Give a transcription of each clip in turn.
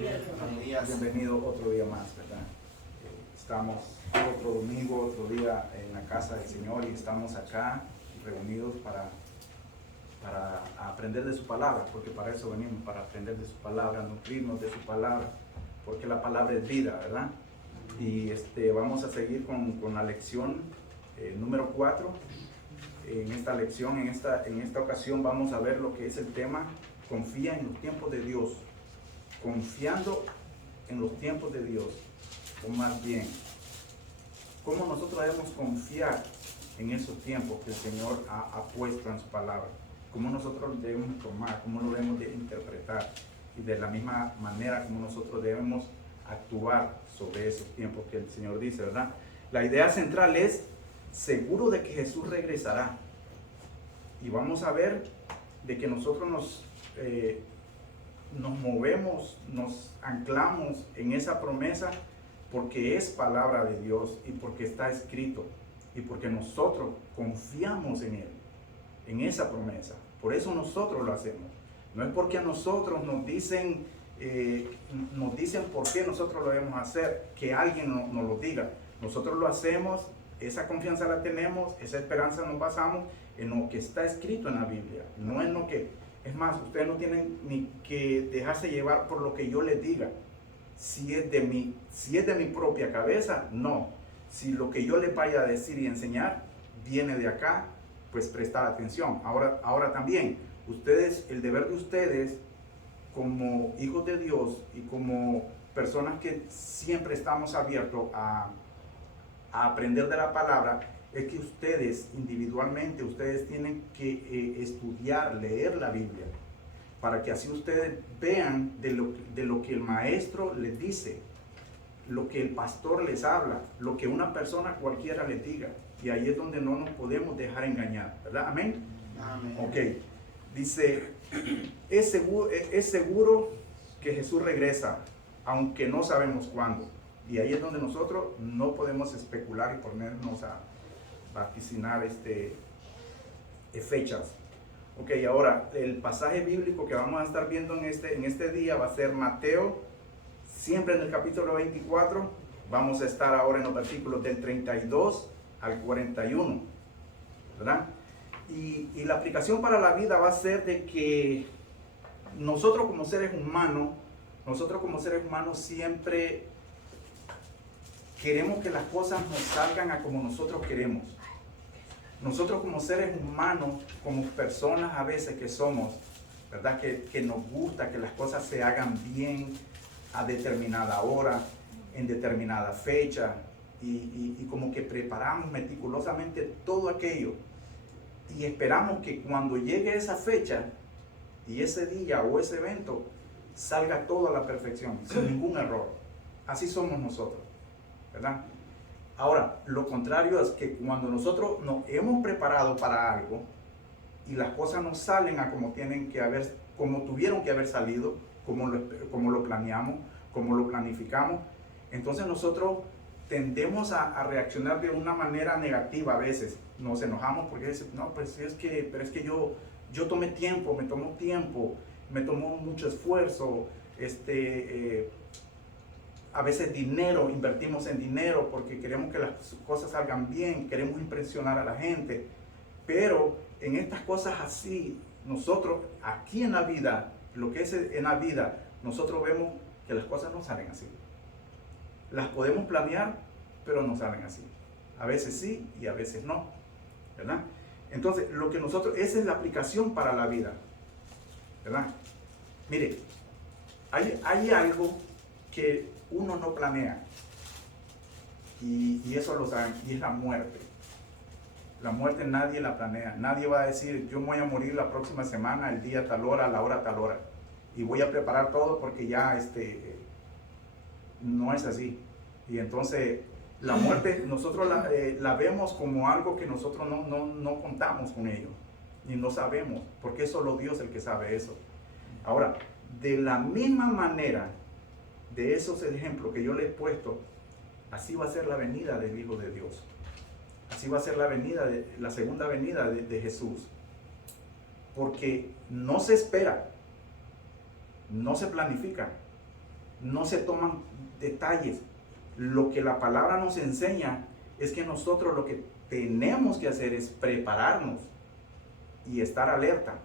Buenos días. Bienvenido otro día más, ¿verdad? Estamos otro domingo, otro día en la casa del Señor y estamos acá reunidos para aprender de su palabra, porque para eso venimos, para aprender de su palabra, nutrirnos de su palabra, porque la palabra es vida, ¿verdad? Y vamos a seguir con la lección número 4. En esta lección, en esta ocasión vamos a ver lo que es el tema: confía en los tiempos de Dios. Confiando en los tiempos de Dios, o más bien, ¿cómo nosotros debemos confiar en esos tiempos que el Señor ha puesto en su palabra? ¿Cómo nosotros debemos tomar? ¿Cómo lo debemos de interpretar? Y de la misma manera como nosotros debemos actuar sobre esos tiempos que el Señor dice, ¿verdad? La idea central es seguro de que Jesús regresará. Y vamos a ver de que nosotros nos movemos, nos anclamos en esa promesa porque es palabra de Dios y porque está escrito y porque nosotros confiamos en Él, en esa promesa. Por eso nosotros lo hacemos. No es porque a nosotros nos dicen por qué nosotros lo debemos hacer, que alguien nos lo diga. Nosotros lo hacemos, esa confianza la tenemos, esa esperanza nos basamos en lo que está escrito en la Biblia, no en lo que... Es más, ustedes no tienen ni que dejarse llevar por lo que yo les diga. Si es de mi propia cabeza, no. Si lo que yo les vaya a decir y enseñar viene de acá, pues prestar atención. Ahora también, ustedes, el deber de ustedes como hijos de Dios y como personas que siempre estamos abiertos a aprender de la palabra, es que ustedes individualmente, ustedes tienen que estudiar, leer la Biblia, para que así ustedes vean de lo que el maestro les dice, lo que el pastor les habla, lo que una persona cualquiera les diga. Y ahí es donde no nos podemos dejar engañar, ¿verdad? Amén. Amén. Ok, dice, es seguro que Jesús regresa, aunque no sabemos cuándo. Y ahí es donde nosotros no podemos especular y ponernos a vaticinar fechas. Ok, ahora el pasaje bíblico que vamos a estar viendo en este día va a ser Mateo, siempre en el capítulo 24. Vamos a estar ahora en los versículos del 32 al 41, ¿verdad? Y la aplicación para la vida va a ser de que nosotros como seres humanos siempre queremos que las cosas nos salgan a como nosotros queremos. Nosotros como seres humanos, como personas a veces que somos, ¿verdad? Que nos gusta que las cosas se hagan bien a determinada hora, en determinada fecha, y como que preparamos meticulosamente todo aquello. Y esperamos que cuando llegue esa fecha y ese día o ese evento, salga todo a la perfección, sin ningún error. Así somos nosotros, ¿verdad? Ahora, lo contrario es que cuando nosotros nos hemos preparado para algo y las cosas no salen a como tuvieron que haber salido, como lo planeamos, como lo planificamos, entonces nosotros tendemos a reaccionar de una manera negativa a veces. Nos enojamos porque decimos, no, pues pero es que yo tomé tiempo, me tomó mucho esfuerzo, a veces invertimos en dinero porque queremos que las cosas salgan bien, queremos impresionar a la gente, pero en estas cosas así, nosotros aquí en la vida, lo que es en la vida, nosotros vemos que las cosas no salen así. Las podemos planear, pero no salen así. A veces sí y a veces no, ¿verdad? Entonces, esa es la aplicación para la vida, ¿verdad? Mire, hay algo que uno no planea, y eso lo saben, y es la muerte. La muerte nadie la planea. Nadie va a decir, yo me voy a morir la próxima semana, el día tal hora, la hora tal hora, y voy a preparar todo porque ya no es así. Y entonces la muerte nosotros la vemos como algo que nosotros no contamos con ello, ni no sabemos, porque es solo Dios el que sabe eso. Ahora, de la misma manera, de esos ejemplos que yo les he puesto, así va a ser la venida del Hijo de Dios. Así va a ser la segunda venida de Jesús. Porque no se espera, no se planifica, no se toman detalles. Lo que la palabra nos enseña es que nosotros lo que tenemos que hacer es prepararnos y estar alerta.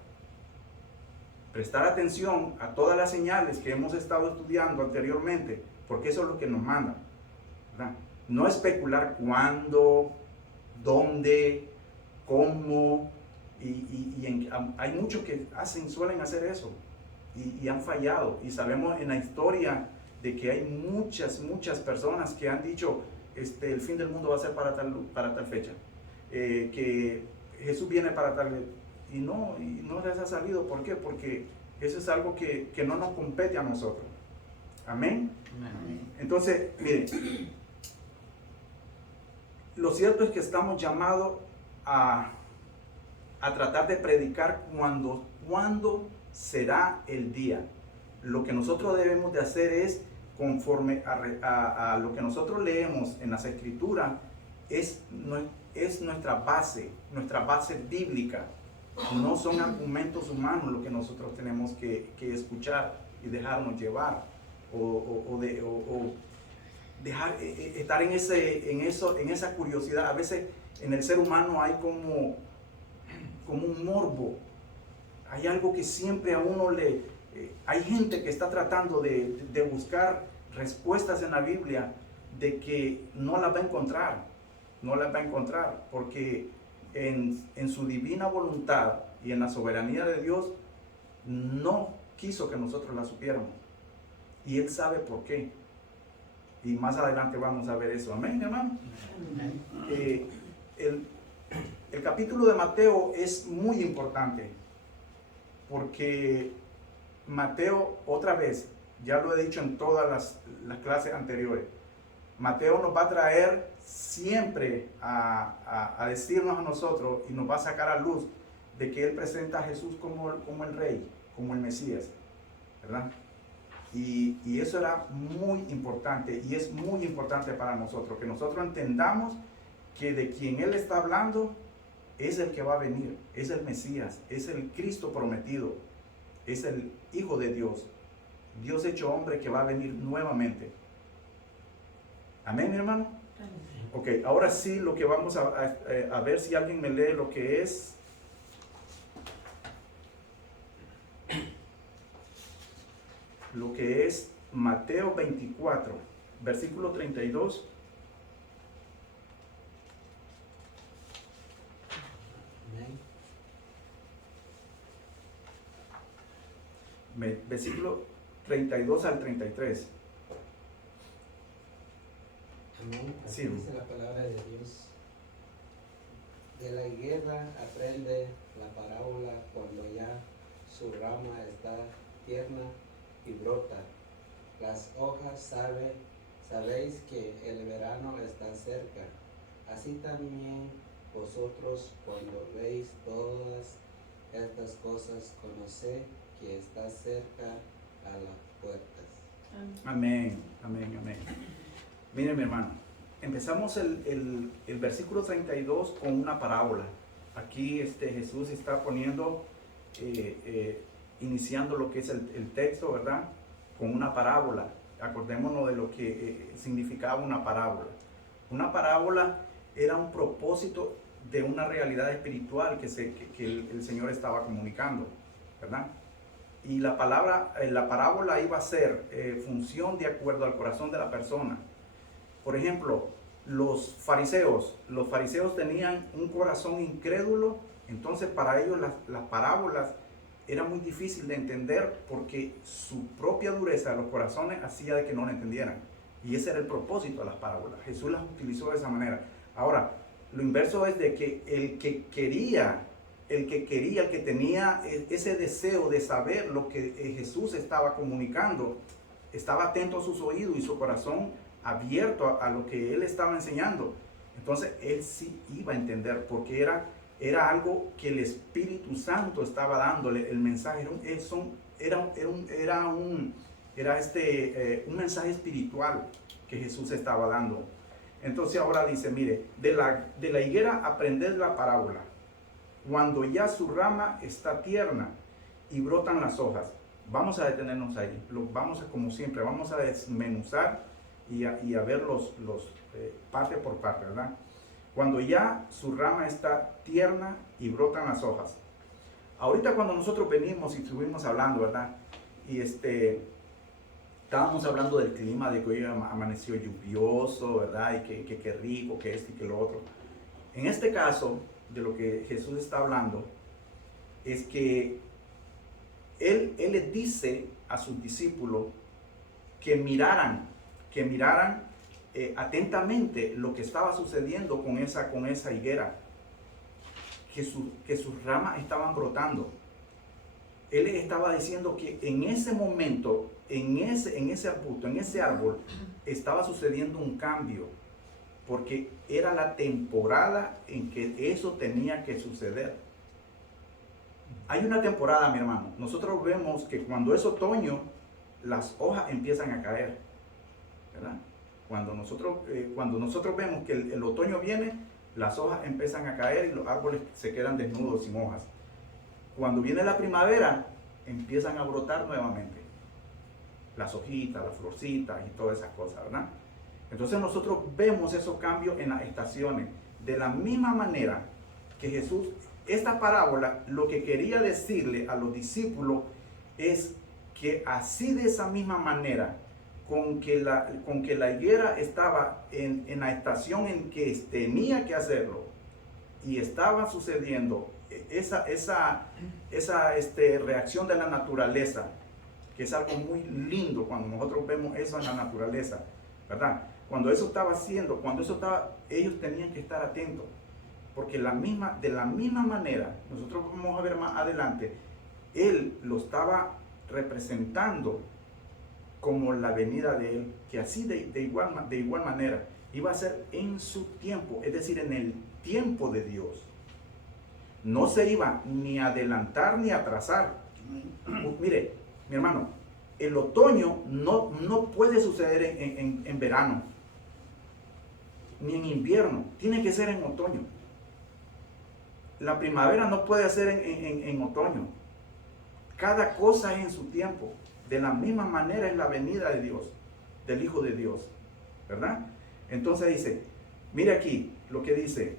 Prestar atención a todas las señales que hemos estado estudiando anteriormente, porque eso es lo que nos manda, ¿verdad? No especular cuándo, dónde, cómo, hay muchos que suelen hacer eso y han fallado. Y sabemos en la historia de que hay muchas personas que han dicho, el fin del mundo va a ser para tal fecha, que Jesús viene para tal fecha. Y no les ha salido. ¿Por qué? Porque eso es algo que no nos compete a nosotros. Amén. Amén. Entonces, miren, lo cierto es que estamos llamados a tratar de predicar cuando será el día. Lo que nosotros debemos de hacer es, conforme a lo que nosotros leemos en las Escrituras, es nuestra base bíblica. No son argumentos humanos lo que nosotros tenemos que escuchar y dejarnos llevar o dejar estar en esa curiosidad. A veces en el ser humano hay como un morbo. Hay algo que siempre a uno hay gente que está tratando de buscar respuestas en la Biblia, de que no las va a encontrar, porque en su divina voluntad y en la soberanía de Dios no quiso que nosotros la supiéramos, y Él sabe por qué, y más adelante vamos a ver eso. Amén, hermano. El capítulo de Mateo es muy importante, porque Mateo, otra vez, ya lo he dicho en todas las clases anteriores, Mateo nos va a traer siempre a decirnos a nosotros, y nos va a sacar a luz de que Él presenta a Jesús como el Rey, como el Mesías, ¿verdad? Y eso era muy importante, y es muy importante para nosotros, que nosotros entendamos que de quien Él está hablando es el que va a venir, es el Mesías, es el Cristo prometido, es el Hijo de Dios, Dios hecho hombre, que va a venir nuevamente. Amén, mi hermano. Ok, ahora sí, lo que vamos a ver, si alguien me lee lo que es Mateo 24, versículo 32. Versículo 32 al 33. Amén. Así Sí. dice la palabra de Dios. De la higuera aprende la parábola cuando ya su rama está tierna y brota. Las hojas sabéis que el verano está cerca. Así también vosotros, cuando veis todas estas cosas, conoced que está cerca a las puertas. Amén, amén, amén. Miren, mi hermano, empezamos el versículo 32 con una parábola. Aquí Jesús está poniendo, iniciando lo que es el texto, ¿verdad? Con una parábola. Acordémonos de lo que significaba una parábola. Una parábola era un propósito de una realidad espiritual que el Señor estaba comunicando, ¿verdad? Y la parábola iba a ser función de acuerdo al corazón de la persona. Por ejemplo, los fariseos tenían un corazón incrédulo, entonces para ellos las parábolas era muy difícil de entender, porque su propia dureza de los corazones hacía de que no la entendieran. Y ese era el propósito de las parábolas. Jesús las utilizó de esa manera. Ahora, lo inverso es de que el que tenía ese deseo de saber lo que Jesús estaba comunicando, estaba atento a sus oídos y su corazón abierto a lo que Él estaba enseñando. Entonces él sí iba a entender, porque era algo que el Espíritu Santo estaba dándole. El mensaje era un mensaje espiritual que Jesús estaba dando. Entonces ahora dice, mire, de la higuera aprended la parábola. Cuando ya su rama está tierna y brotan las hojas. Vamos a detenernos ahí. Vamos a, como siempre, vamos a desmenuzar y a ver los parte por parte, ¿verdad? Cuando ya su rama está tierna y brotan las hojas. Ahorita cuando nosotros venimos y estuvimos hablando, ¿verdad? Y estábamos hablando del clima, de que hoy amaneció lluvioso, ¿verdad? Y que rico, que esto y que lo otro. En este caso, de lo que Jesús está hablando, es que Él les dice a sus discípulos que miraran atentamente lo que estaba sucediendo con esa higuera, que sus ramas estaban brotando. Él les estaba diciendo que en ese momento, en ese arbusto, en ese árbol, estaba sucediendo un cambio, porque era la temporada en que eso tenía que suceder. Hay una temporada, mi hermano. Nosotros vemos que cuando es otoño, las hojas empiezan a caer, ¿verdad? Cuando nosotros vemos que el otoño viene, las hojas empiezan a caer y los árboles se quedan desnudos, sin hojas. Cuando viene la primavera, empiezan a brotar nuevamente las hojitas, las florcitas y todas esas cosas, ¿verdad? Entonces nosotros vemos esos cambios en las estaciones. De la misma manera que Jesús, esta parábola, lo que quería decirle a los discípulos es que así, de esa misma manera, con que la higuera estaba en la estación en que tenía que hacerlo y estaba sucediendo esa reacción de la naturaleza, que es algo muy lindo cuando nosotros vemos eso en la naturaleza, ¿verdad? Cuando eso estaba haciendo, ellos tenían que estar atentos, porque de la misma manera, nosotros vamos a ver más adelante, Él lo estaba representando como la venida de Él, que así de igual manera iba a ser en su tiempo, es decir, en el tiempo de Dios. No se iba ni a adelantar ni a atrasar. Mire, mi hermano, el otoño no puede suceder en verano, ni en invierno, tiene que ser en otoño. La primavera no puede ser en otoño. Cada cosa es en su tiempo. De la misma manera es la venida de Dios, del Hijo de Dios, ¿verdad? Entonces dice, mire aquí lo que dice,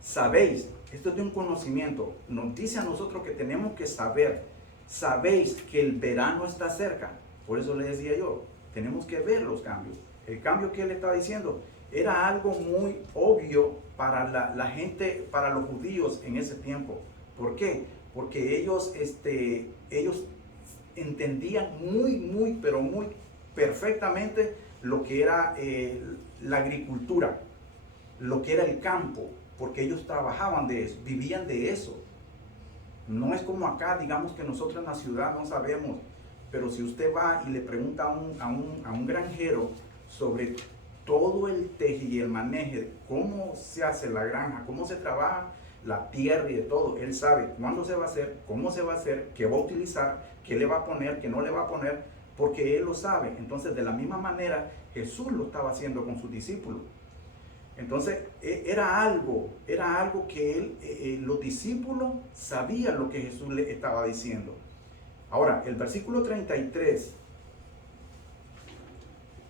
sabéis, esto es de un conocimiento, nos dice a nosotros que tenemos que saber, sabéis que el verano está cerca. Por eso le decía yo, tenemos que ver los cambios. El cambio que él está diciendo era algo muy obvio para la gente, para los judíos en ese tiempo. ¿Por qué? Porque ellos entendían pero muy perfectamente lo que era la agricultura, lo que era el campo, porque ellos trabajaban de eso, vivían de eso. No es como acá, digamos que nosotros en la ciudad no sabemos, pero si usted va y le pregunta a un granjero sobre todo el teje y el manejo, cómo se hace la granja, cómo se trabaja la tierra y de todo, él sabe cuándo se va a hacer, cómo se va a hacer, qué va a utilizar, qué le va a poner, qué no le va a poner, porque él lo sabe. Entonces, de la misma manera, Jesús lo estaba haciendo con sus discípulos. Entonces, era algo que los discípulos sabían lo que Jesús le estaba diciendo. Ahora, el versículo 33,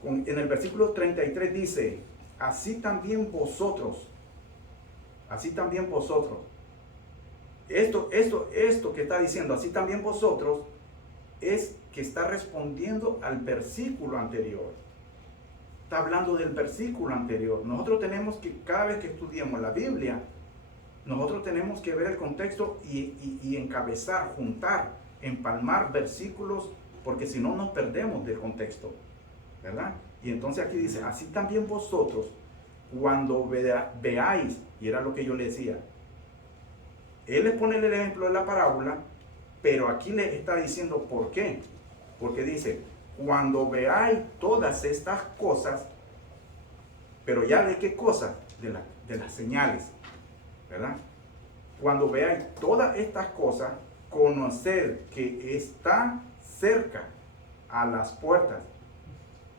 en el versículo 33 dice, así también vosotros, esto que está diciendo, así también vosotros, es que está respondiendo al versículo anterior. Está hablando del versículo anterior. Nosotros tenemos que, cada vez que estudiamos la Biblia, nosotros tenemos que ver el contexto y encabezar, juntar, empalmar versículos, porque si no nos perdemos del contexto, ¿verdad? Y entonces aquí dice, así también vosotros, cuando veáis, y era lo que yo le decía, él les pone el ejemplo de la parábola, pero aquí le está diciendo por qué. Porque dice, cuando veáis todas estas cosas, pero ya de qué cosas, de las señales, ¿verdad? Cuando veáis todas estas cosas, conoced que está cerca a las puertas.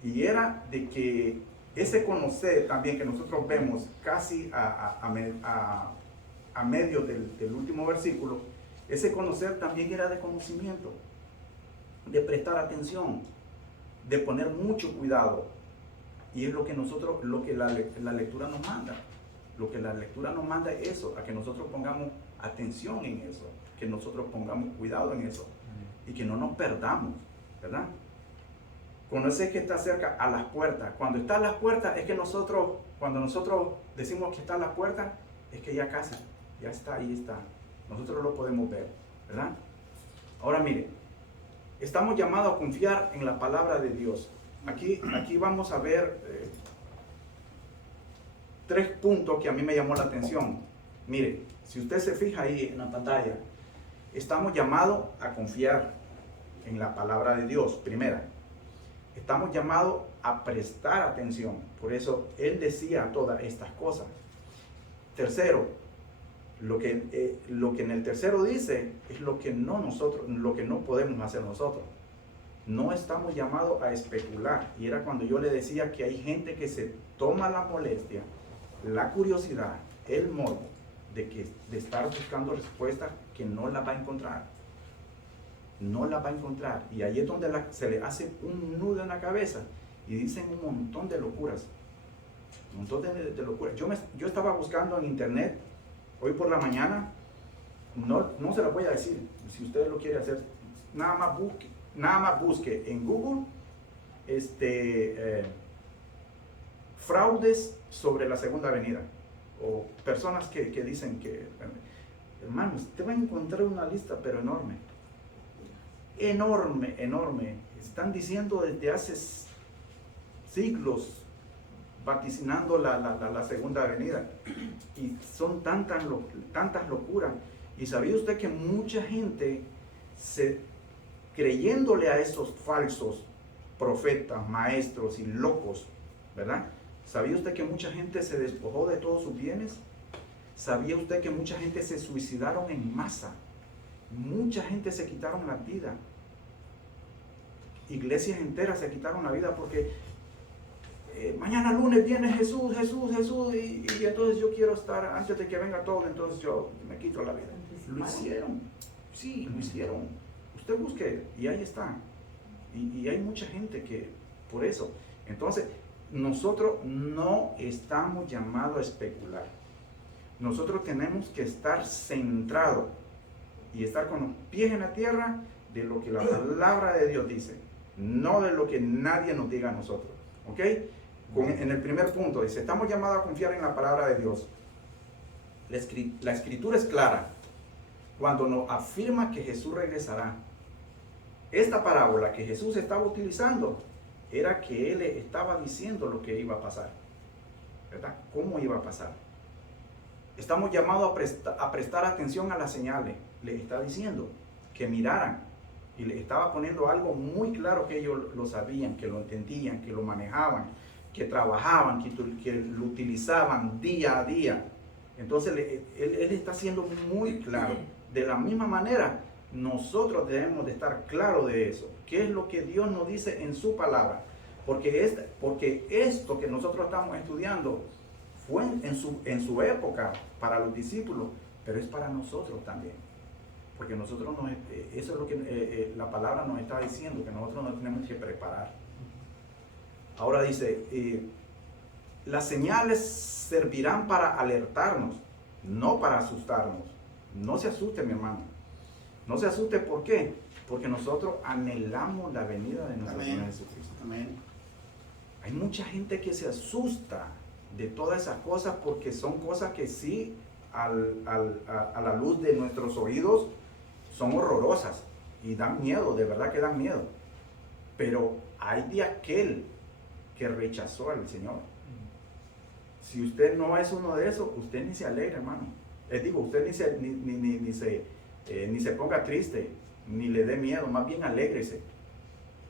Y era de que ese conocer también que nosotros vemos casi a medio del último versículo, ese conocer también era de conocimiento. de prestar atención, de poner mucho cuidado. Y es lo que la lectura nos manda. Lo que la lectura nos manda es eso, a que nosotros pongamos atención en eso, que nosotros pongamos cuidado en eso y que no nos perdamos, ¿verdad? Conocer que está cerca a las puertas. Cuando está a las puertas es que cuando nosotros decimos que está a las puertas, es que ya casi, ya está, ahí está. Nosotros lo podemos ver, ¿verdad? Ahora mire, estamos llamados a confiar en la palabra de Dios. Aquí vamos a ver 3 puntos que a mí me llamó la atención. Mire, si usted se fija ahí en la pantalla, estamos llamados a confiar en la palabra de Dios, primera. Estamos llamados a prestar atención. Por eso Él decía todas estas cosas. Tercero, lo que en el tercero dice es lo que no podemos hacer nosotros. No estamos llamados a especular. Y era cuando yo le decía que hay gente que se toma la molestia, la curiosidad, el morbo de estar buscando respuestas que no la va a encontrar. No la va a encontrar. Y ahí es donde se le hace un nudo en la cabeza y dicen un montón de locuras. Un montón de locuras. Yo estaba buscando en internet hoy por la mañana. No se lo voy a decir. Si usted lo quiere hacer, nada más busque en Google fraudes sobre la Segunda Avenida, o personas que dicen que, hermanos, te va a encontrar una lista pero enorme. Están diciendo desde hace siglos, vaticinando la Segunda Avenida, y son tantas locuras. Y ¿sabía usted que mucha gente, creyéndole a esos falsos profetas, maestros y locos, ¿verdad? ¿Sabía usted que mucha gente se despojó de todos sus bienes? ¿Sabía usted que mucha gente se suicidaron en masa? Mucha gente se quitaron la vida. Iglesias enteras se quitaron la vida porque mañana lunes viene Jesús, y entonces yo quiero estar antes de que venga todo, entonces yo me quito la vida. Lo hicieron, sí, lo hicieron. Usted busque y ahí está. Y hay mucha gente que, por eso, entonces, nosotros no estamos llamados a especular. Nosotros tenemos que estar centrados y estar con los pies en la tierra de lo que la palabra de Dios dice, no de lo que nadie nos diga a nosotros. ¿Ok? En el primer punto dice, estamos llamados a confiar en la palabra de Dios. La escritura es clara cuando nos afirma que Jesús regresará. Esta parábola que Jesús estaba utilizando era que Él estaba diciendo lo que iba a pasar, ¿verdad? ¿Cómo iba a pasar? Estamos llamados a prestar atención a las señales. Les está diciendo que miraran, y les estaba poniendo algo muy claro, que ellos lo sabían, que lo entendían, que lo manejaban, que trabajaban, que lo utilizaban día a día. Entonces él está siendo muy claro. De la misma manera, nosotros debemos de estar claros de eso. ¿Qué es lo que Dios nos dice en su palabra? Porque esto que nosotros estamos estudiando fue en su época para los discípulos, pero es para nosotros también. Porque nosotros eso es lo que la palabra nos está diciendo, que nosotros nos tenemos que preparar. Ahora dice, las señales servirán para alertarnos, no para asustarnos. No se asuste, mi hermano. No se asuste, ¿por qué? Porque nosotros anhelamos la venida de nuestro Señor Jesucristo. Amén. Hay mucha gente que se asusta de todas esas cosas porque son cosas que sí, a la luz de nuestros oídos, son horrorosas y dan miedo, de verdad que dan miedo. Pero hay de aquel que rechazó al Señor. Si usted no es uno de esos, usted ni se alegra, hermano. Usted ni se ponga triste, ni le dé miedo, más bien alégrese.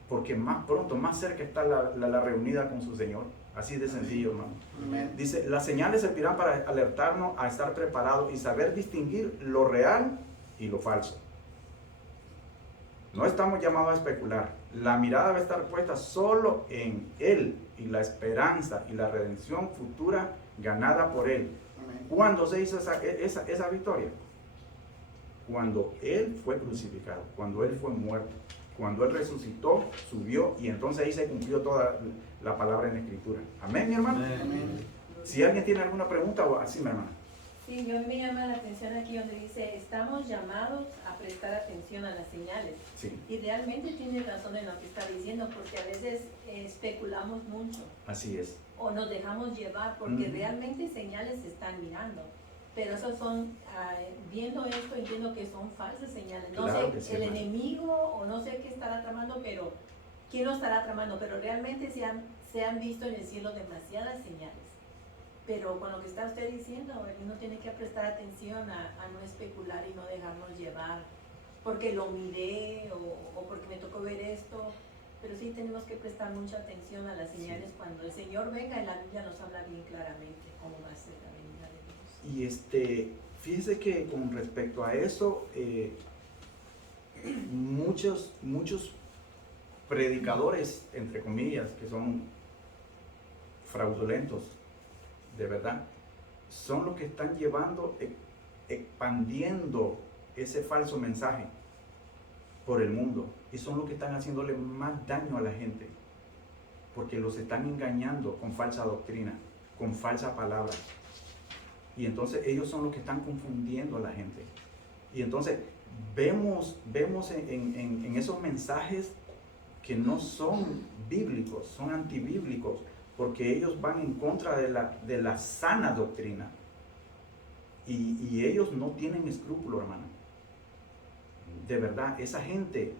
Porque más pronto, más cerca está la reunida con su Señor. Así de sencillo, hermano. Amén. Dice, las señales servirán para alertarnos a estar preparados y saber distinguir lo real y lo falso. No estamos llamados a especular. La mirada debe estar puesta solo en Él y la esperanza y la redención futura ganada por Él. Amén. ¿Cuándo se hizo esa victoria? Cuando Él fue crucificado, cuando Él fue muerto, Cuando Él resucitó, subió y entonces ahí se cumplió toda la palabra en la Escritura. Amén, mi hermano. Amén. Si alguien tiene alguna pregunta, o así, mi hermana. Sí, yo me llama la atención aquí donde dice, estamos llamados a prestar atención a las señales. Sí, Y realmente tiene razón en lo que está diciendo, porque a veces especulamos mucho así es. o nos dejamos llevar porque Ujú. realmente señales se están mirando. Pero esos son, viendo esto, entiendo que son falsas señales. No Claro sé, que sí, el hermano. enemigo o no sé qué estará tramando, pero quién lo estará tramando. Pero realmente se han visto en el cielo demasiadas señales. Pero con lo que está usted diciendo, uno tiene que prestar atención a no especular y no dejarnos llevar porque lo miré o porque me tocó ver esto. Pero sí tenemos que prestar mucha atención a las señales cuando el Señor venga. En la Biblia nos habla bien claramente cómo va a ser la venida de Dios. Y fíjese que con respecto a eso, muchos predicadores, entre comillas, que son fraudulentos, de verdad, son los que están llevando, expandiendo ese falso mensaje por el mundo, y son los que están haciéndole más daño a la gente, porque los están engañando con falsa doctrina, con falsa palabra, y entonces ellos son los que están confundiendo a la gente. Y entonces vemos en esos mensajes que no son bíblicos, son antibíblicos, porque ellos van en contra de la sana doctrina. Y ellos no tienen escrúpulo, hermano. De verdad, esa gente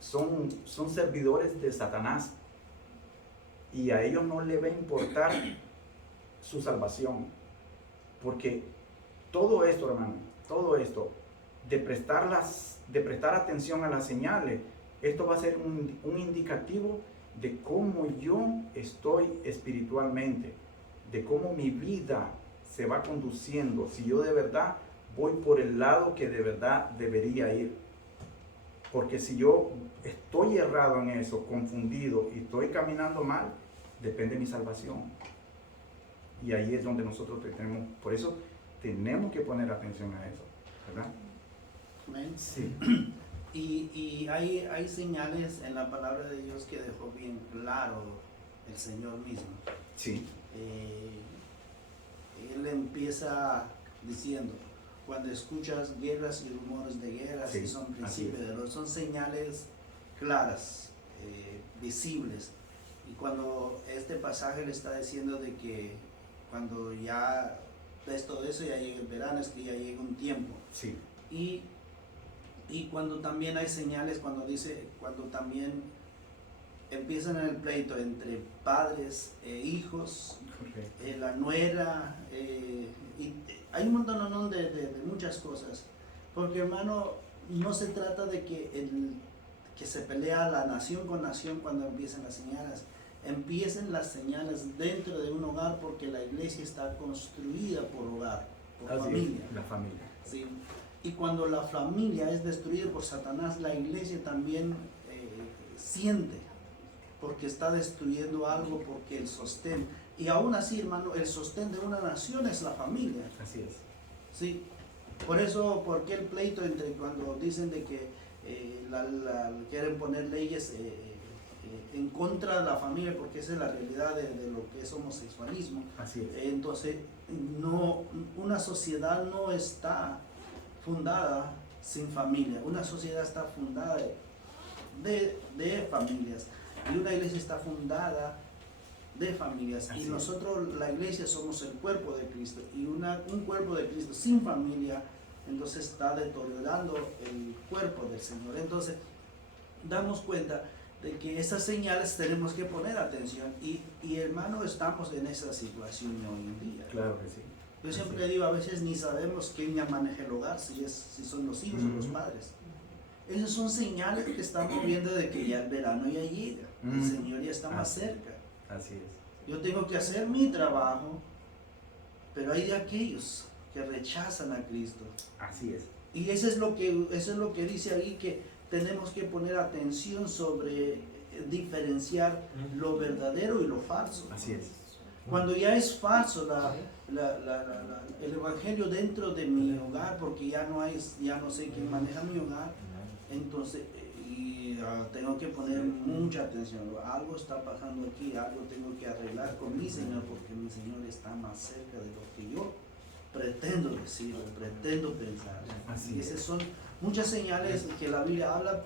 son servidores de Satanás. Y a ellos no les va a importar su salvación. Porque todo esto, hermano, todo esto, de prestar atención a las señales, esto va a ser un indicativo de cómo yo estoy espiritualmente, de cómo mi vida se va conduciendo, si yo de verdad voy por el lado que de verdad debería ir. Porque si yo estoy errado en eso, confundido y estoy caminando mal, depende de mi salvación. Y ahí es donde nosotros tenemos, por eso tenemos que poner atención a eso, ¿verdad? Amén. Sí. Y hay señales en la palabra de Dios que dejó bien claro el Señor mismo. Sí. Él empieza diciendo, cuando escuchas guerras y rumores de guerras, Sí, que son así principios es. de dolor, son señales claras, visibles. Y cuando este pasaje le está diciendo de que cuando ya ves todo eso, ya llega el verano, es que ya llega un tiempo. Sí. Y cuando también hay señales, cuando también empiezan el pleito entre padres e hijos, Correcto. la nuera, y hay un montón de muchas cosas. Porque, hermano, no se trata de que se pelea la nación con nación cuando empiezan las señales. Empiecen las señales dentro de un hogar, porque la iglesia está construida por hogar, por Así familia. es, la familia. ¿Sí? Y cuando la familia es destruida por Satanás, la iglesia también siente, porque está destruyendo algo, porque el sostén, y aún así, hermano, el sostén de una nación es la familia. Así es. ¿Sí? Por eso, porque el pleito entre cuando dicen de que quieren poner leyes en contra de la familia, porque esa es la realidad de lo que es homosexualismo. Así es. Entonces, una sociedad no está fundada sin familia, una sociedad está fundada de familias, y una iglesia está fundada de familias. Así Y es. nosotros, la iglesia, somos el cuerpo de Cristo, y un cuerpo de Cristo sin familia, entonces está deteriorando el cuerpo del Señor. Entonces, damos cuenta de que esas señales tenemos que poner atención, y hermano, estamos en esa situación hoy en día. Claro que sí. Yo siempre digo, a veces ni sabemos quién ya maneja el hogar, si son los hijos o los padres. Esas son señales que estamos viendo de que ya el verano ya llega, el Señor ya está más cerca. Así es. Yo tengo que hacer mi trabajo, pero hay de aquellos que rechazan a Cristo. Así es. Y eso es lo que dice ahí, que tenemos que poner atención sobre diferenciar lo verdadero y lo falso. Así es. Cuando ya es falso el evangelio dentro de mi hogar, porque ya no sé quién maneja mi hogar, entonces y tengo que poner mucha atención. Algo está pasando aquí, algo tengo que arreglar con mi Señor, porque mi Señor está más cerca de lo que yo pretendo decir, pretendo pensar. Así Y es. esas son muchas señales que la Biblia habla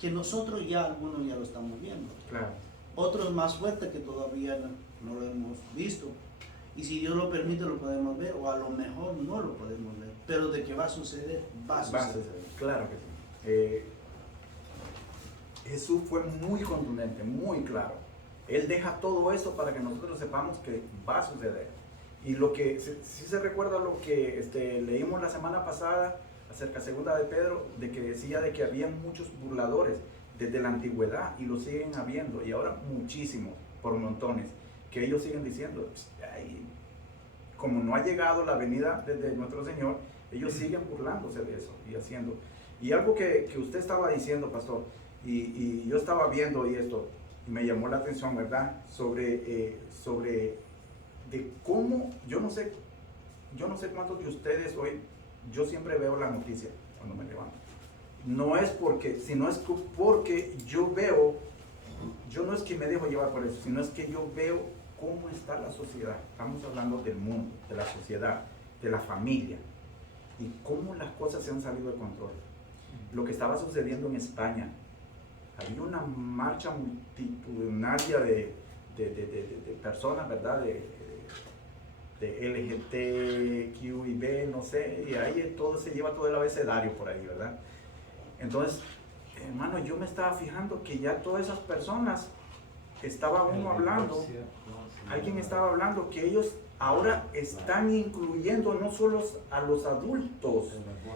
que nosotros ya, algunos ya lo estamos viendo. Claro. Otros más fuertes que todavía no lo hemos visto. Y si Dios lo permite, lo podemos ver, o a lo mejor no lo podemos ver. Pero de que va a suceder, va a suceder. Claro que sí. Jesús fue muy contundente, muy claro. Él deja todo eso para que nosotros sepamos que va a suceder. Y lo que, si se recuerda lo que leímos la semana pasada acerca segunda de Pedro, de que decía de que había muchos burladores desde la antigüedad y lo siguen habiendo, y ahora muchísimos, por montones, que ellos siguen diciendo, "Ay, como no ha llegado la venida de nuestro Señor", ellos siguen burlándose de eso y haciendo. Y algo que usted estaba diciendo, pastor, y yo estaba viendo y esto, y me llamó la atención, ¿verdad? Sobre de cómo, yo no sé cuántos de ustedes hoy, yo siempre veo la noticia cuando me levanto. No es porque, sino es porque yo veo, yo no es que me dejo llevar por eso, sino es que yo veo cómo está la sociedad. Estamos hablando del mundo, de la sociedad, de la familia, y cómo las cosas se han salido de control. Lo que estaba sucediendo en España, había una marcha multitudinaria de personas, ¿verdad? De LGTQ y B, no sé, y ahí todo se lleva todo el abecedario por ahí, ¿verdad? Entonces, hermano, yo me estaba fijando que ya todas esas personas, estaba uno hablando, alguien estaba hablando que ellos ahora están incluyendo no solo a los adultos,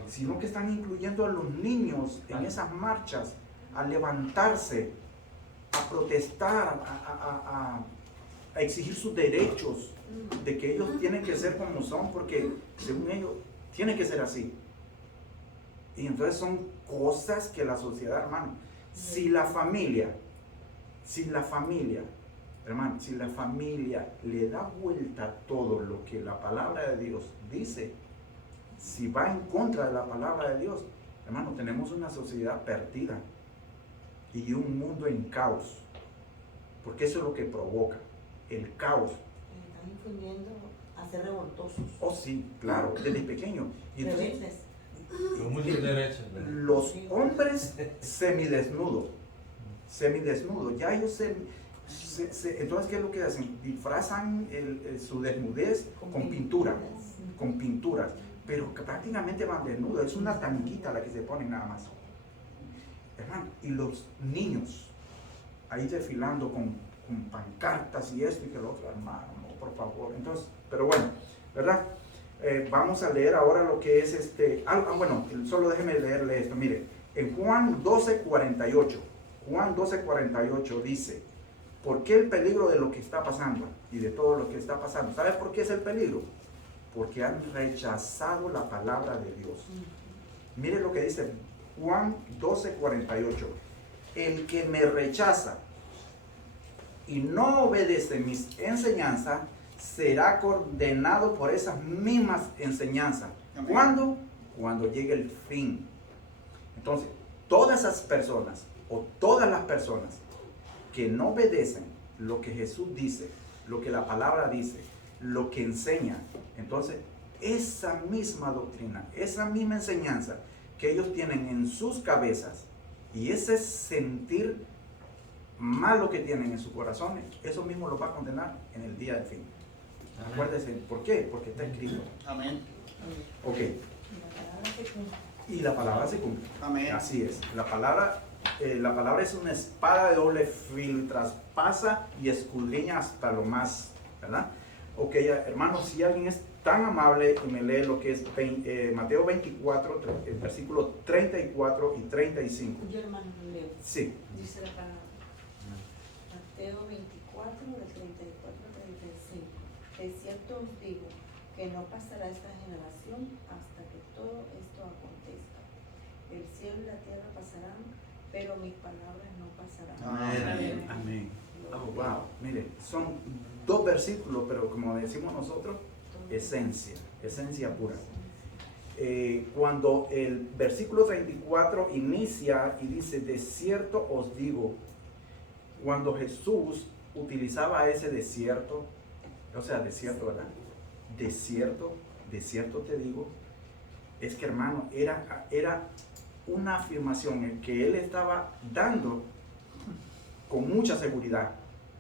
sino que están incluyendo a los niños en esas marchas, a levantarse, a protestar, a exigir sus derechos, de que ellos tienen que ser como son, porque según ellos tiene que ser así. Y entonces son cosas que la sociedad, hermano, si la familia, hermano, si la familia le da vuelta a todo lo que la palabra de Dios dice, si va en contra de la palabra de Dios, hermano, tenemos una sociedad perdida y un mundo en caos, porque eso es lo que provoca el caos. Están infundiendo a ser revoltosos. Oh sí, claro, desde pequeño. Y entonces, Rebeldes. Con muchos derechos. ¿verdad? los hombres semidesnudos, ya ellos entonces, ¿qué es lo que hacen? Disfrazan su desnudez con pinturas, pero que prácticamente van desnudos, es una tanguita la que se ponen nada más. Hermano, y los niños ahí desfilando con pancartas y esto y que lo otro, hermano, no, por favor. Entonces, pero bueno, ¿verdad? Vamos a leer ahora lo que es bueno, solo déjeme leerle esto. Mire, en Juan 12:48 dice, ¿por qué el peligro de lo que está pasando y de todo lo que está pasando? ¿Sabe por qué es el peligro? Porque han rechazado la palabra de Dios. Mire lo que dice Juan 12:48. El que me rechaza y no obedece mis enseñanzas será condenado por esas mismas enseñanzas. Amén. ¿Cuándo? Cuando llegue el fin. Entonces, todas esas personas o todas las personas que no obedecen lo que Jesús dice, lo que la palabra dice, lo que enseña, entonces esa misma doctrina, esa misma enseñanza que ellos tienen en sus cabezas y ese sentir malo que tienen en sus corazones, eso mismo los va a condenar en el día del fin. Acuérdense, ¿por qué? Porque está escrito. Amén. Ok, La palabra se cumple. y la palabra se cumple. Amén. Así es, la palabra es una espada de doble filo, traspasa y escudriña hasta lo más, ¿verdad? Ok, hermanos, si alguien es tan amable y me lee lo que es Mateo 24, versículos 34 y 35. Yo, hermano, leo. Sí. Dice la palabra. Mateo 24, del 34 al 35. De cierto os digo que no pasará esta generación hasta que todo esto acontezca. El cielo y la tierra pasarán, pero mis palabras no pasarán. Amén. Amén. Oh, wow. Mire, son dos versículos, pero como decimos nosotros, esencia pura. cuando el versículo 34 inicia y dice, de cierto os digo, cuando Jesús utilizaba ese desierto, o sea, desierto, ¿verdad? Desierto te digo, es que hermano, era una afirmación que él estaba dando con mucha seguridad.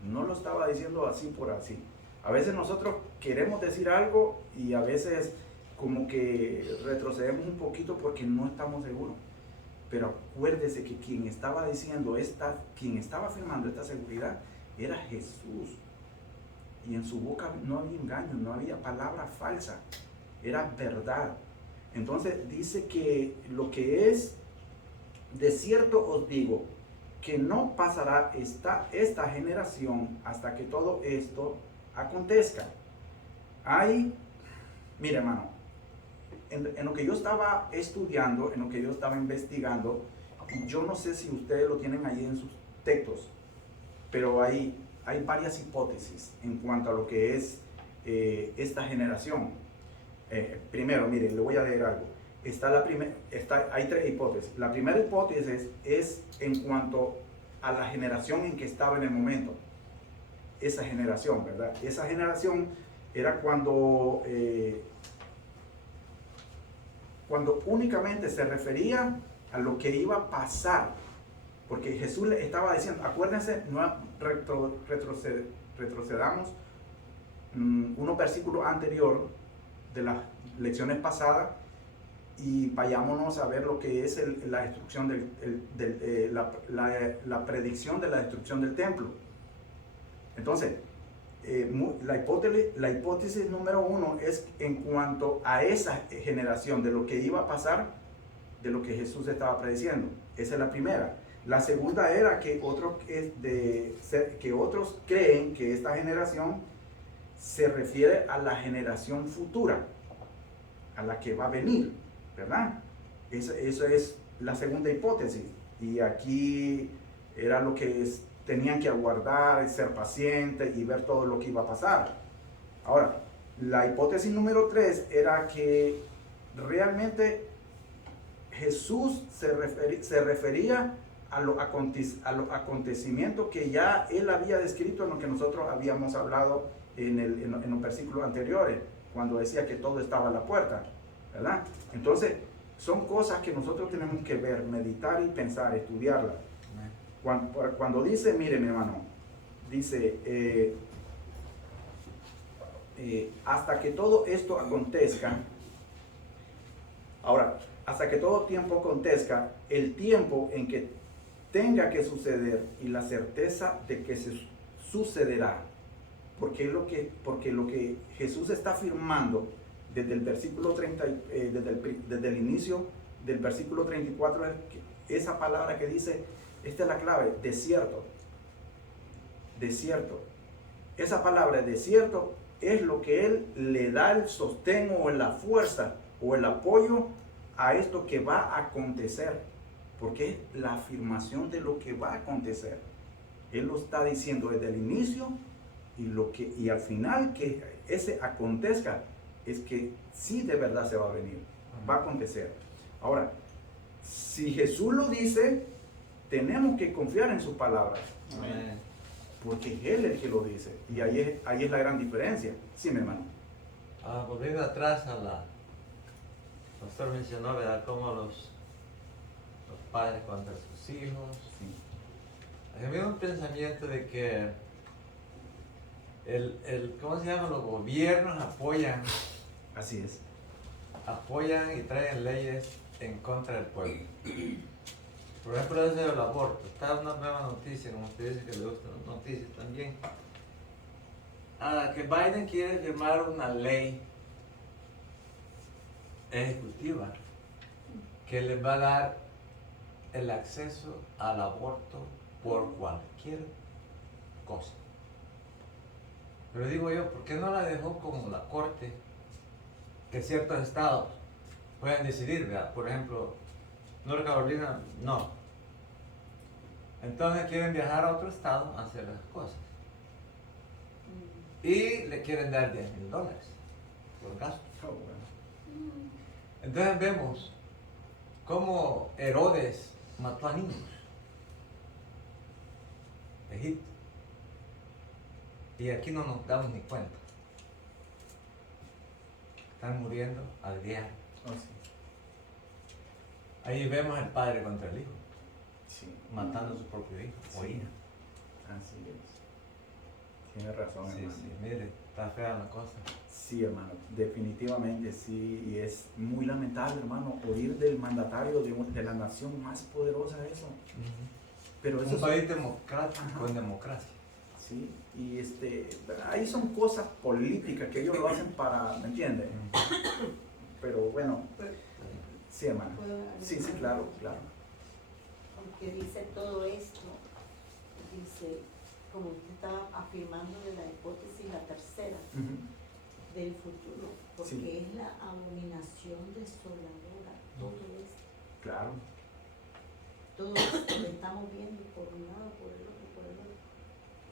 No lo estaba diciendo así por así. A veces nosotros queremos decir algo y a veces como que retrocedemos un poquito porque no estamos seguros. Pero acuérdese que quien estaba diciendo quien estaba afirmando esta seguridad era Jesús. Y en su boca no había engaño, no había palabra falsa. Era verdad. Entonces dice que lo que es, de cierto os digo, que no pasará esta generación hasta que todo esto acontezca. Mire hermano, en lo que yo estaba estudiando, en lo que yo estaba investigando, yo no sé si ustedes lo tienen ahí en sus textos, pero hay varias hipótesis en cuanto a lo que es esta generación. Primero, mire, le voy a leer algo. Hay tres hipótesis. La primera hipótesis es en cuanto a la generación en que estaba en el momento. Esa generación, ¿verdad? Esa generación era cuando únicamente se refería a lo que iba a pasar. Porque Jesús le estaba diciendo, acuérdense, no retrocedamos unos versículos anteriores de las lecciones pasadas y vayámonos a ver lo que es la destrucción la predicción de la destrucción del templo. Entonces, la hipótesis número uno es en cuanto a esa generación, de lo que iba a pasar, de lo que Jesús estaba prediciendo. Esa es la primera. La segunda era que otros creen que esta generación se refiere a la generación futura, a la que va a venir, ¿verdad? Eso es la segunda hipótesis. Y aquí era lo que tenían que aguardar, ser pacientes y ver todo lo que iba a pasar. Ahora, la hipótesis número 3 era que realmente Jesús se refería a los acontecimientos que ya él había descrito en lo que nosotros habíamos hablado en los versículos anteriores, cuando decía que todo estaba a la puerta, ¿verdad? Entonces, son cosas que nosotros tenemos que ver, meditar y pensar, estudiarlas. Cuando dice, mire mi hermano, dice, hasta que todo esto acontezca, ahora, hasta que todo tiempo acontezca, el tiempo en que tenga que suceder y la certeza de que se sucederá. Porque lo que Jesús está afirmando desde el versículo 30, desde el inicio del versículo 34, es que esa palabra que dice, esta es la clave, desierto. Desierto. Esa palabra desierto es lo que él le da el sostén o la fuerza o el apoyo a esto que va a acontecer. Porque es la afirmación de lo que va a acontecer. Él lo está diciendo desde el inicio y al final que ese acontezca es que sí de verdad se va a venir, va a acontecer. Ahora, si Jesús lo dice, tenemos que confiar en sus palabras. Amén. Porque es Él el que lo dice. Y ahí es la gran diferencia. Sí, mi hermano. Volviendo atrás el pastor mencionó, ¿verdad?, cómo los padres contra sus hijos. Sí. A mí me da un pensamiento de que ¿cómo se llama? Los gobiernos apoyan Así es. y traen leyes en contra del pueblo. Por ejemplo, eso del aborto. Está una nueva noticia, como usted dice que le gustan las noticias también. Que Biden quiere firmar una ley ejecutiva que les va a dar el acceso al aborto por cualquier cosa. Pero digo yo, ¿por qué no la dejó como la corte? Que ciertos estados pueden decidir, ¿verdad? Por ejemplo, North Carolina, no. Entonces quieren viajar a otro estado a hacer las cosas. Y le quieren dar $10,000 por gasto. Oh, bueno. Entonces vemos cómo Herodes mató a niños de Egipto. Y aquí no nos damos ni cuenta. Están muriendo al diario. Oh, sí. Ahí vemos al padre contra el hijo, Sí. matando a su propio hijo o Sí. hija. Así es. Tiene razón, Sí, hermano. sí, mire, está fea la cosa. Sí, hermano, definitivamente sí, y es muy lamentable, hermano, oír del mandatario de la nación más poderosa eso. Pero eso Un es- país democrático Ajá. con democracia. sí, y ahí son cosas políticas que ellos lo hacen para, ¿me entiendes? Pero bueno, sí, hermano. ¿Puedo agregar Sí, sí, algo? claro, claro. Aunque dice todo esto, dice, como usted estaba afirmando de la hipótesis, la tercera, Ujú. del futuro, porque Sí. es la abominación desoladora, todo esto. Claro, Todo esto lo estamos viendo por un lado, por el otro, por el otro.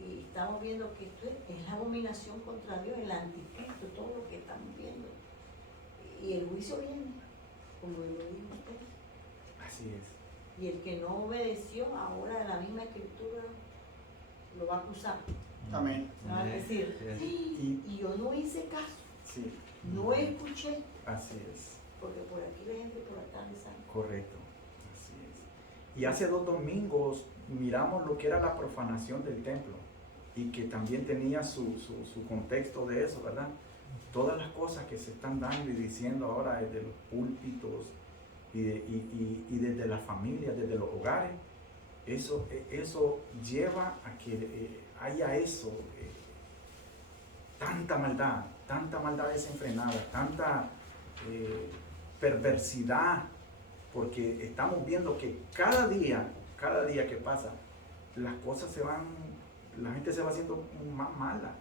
Y estamos viendo que esto es la abominación contra Dios, el anticristo, todo lo que estamos viendo. Y el juicio viene, como lo dijo usted. así es. Y el que no obedeció, ahora la misma escritura lo va a acusar. Amén. Va a decir, Y y yo no hice caso, sí, no escuché, así es. porque por aquí la gente por acá le sale. Correcto, así es. Y hace 2 domingos miramos lo que era la profanación del templo y que también tenía su contexto de eso, ¿verdad? Todas las cosas que se están dando y diciendo ahora desde los púlpitos y desde las familias, desde los hogares, eso lleva a que haya eso, tanta maldad desenfrenada, tanta perversidad, porque estamos viendo que cada día que pasa, las cosas la gente se va haciendo más mala.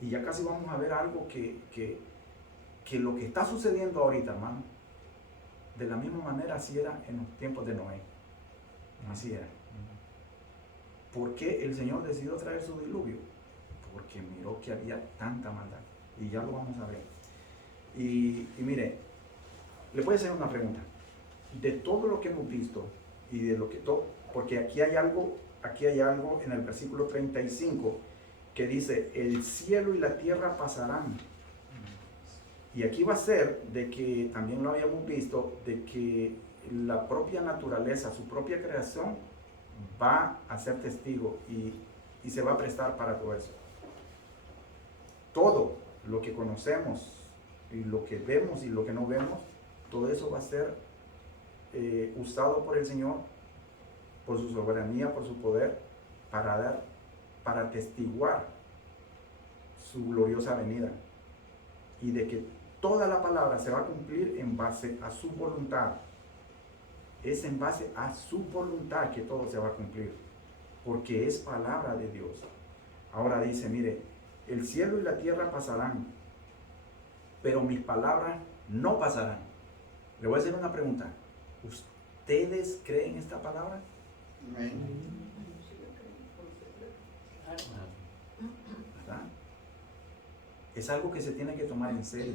Y ya casi vamos a ver algo que lo que está sucediendo ahorita, hermano, de la misma manera así era en los tiempos de Noé. Así era. ¿Por qué el Señor decidió traer su diluvio? Porque miró que había tanta maldad. Y ya lo vamos a ver. Y mire, le voy a hacer una pregunta. De todo lo que hemos visto y de lo que todo, porque aquí hay algo en el versículo 35 que dice, el cielo y la tierra pasarán. Y aquí va a ser de que, también lo habíamos visto, de que la propia naturaleza, su propia creación, va a ser testigo y se va a prestar para todo eso. Todo lo que conocemos y lo que vemos y lo que no vemos, todo eso va a ser usado por el Señor, por su soberanía, por su poder, para testiguar su gloriosa venida y de que toda la palabra se va a cumplir en base a su voluntad. Es en base a su voluntad que todo se va a cumplir, porque es palabra de Dios. Ahora dice, mire, el cielo y la tierra pasarán, pero mis palabras no pasarán. Le voy a hacer una pregunta. ¿Ustedes creen esta palabra? Amén. Sí, yo creo, por supuesto. ¿Verdad? Es algo que se tiene que tomar en serio.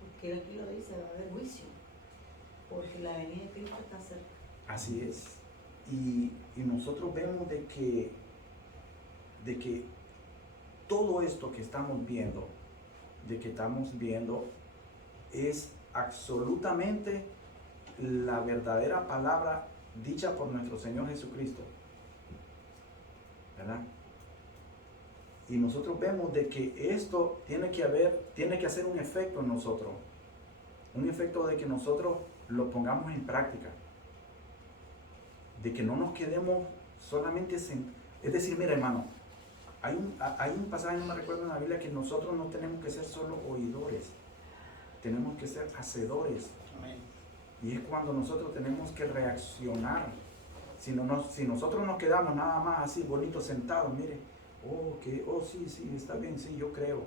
Porque aquí lo dice, va a haber juicio, porque la venida de Cristo está cerca. Así es. Y nosotros vemos de que todo esto que estamos viendo, es absolutamente la verdadera palabra dicha por nuestro Señor Jesucristo. ¿Verdad? Y nosotros vemos de que esto tiene que hacer un efecto en nosotros. Un efecto de que nosotros lo pongamos en práctica. De que no nos quedemos solamente es decir, mira, hermano, hay un pasaje, no me recuerdo en la Biblia, que nosotros no tenemos que ser solo oidores, tenemos que ser hacedores. Amén. Y es cuando nosotros tenemos que reaccionar. Si nosotros nos quedamos nada más así, bonitos, sentados, mire, sí, está bien, sí, yo creo.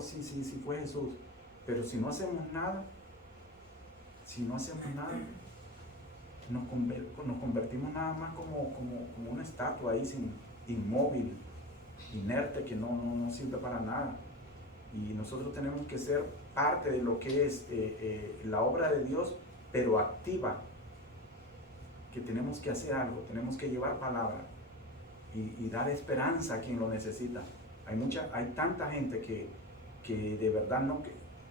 Sí, fue Jesús. Pero si no hacemos nada, nos convertimos nada más como una estatua ahí, inmóvil, inerte, que no sirve para nada. Y nosotros tenemos que ser parte de lo que es la obra de Dios, pero activa. Que tenemos que hacer algo, tenemos que llevar palabra y dar esperanza a quien lo necesita. Hay tanta gente que de verdad no,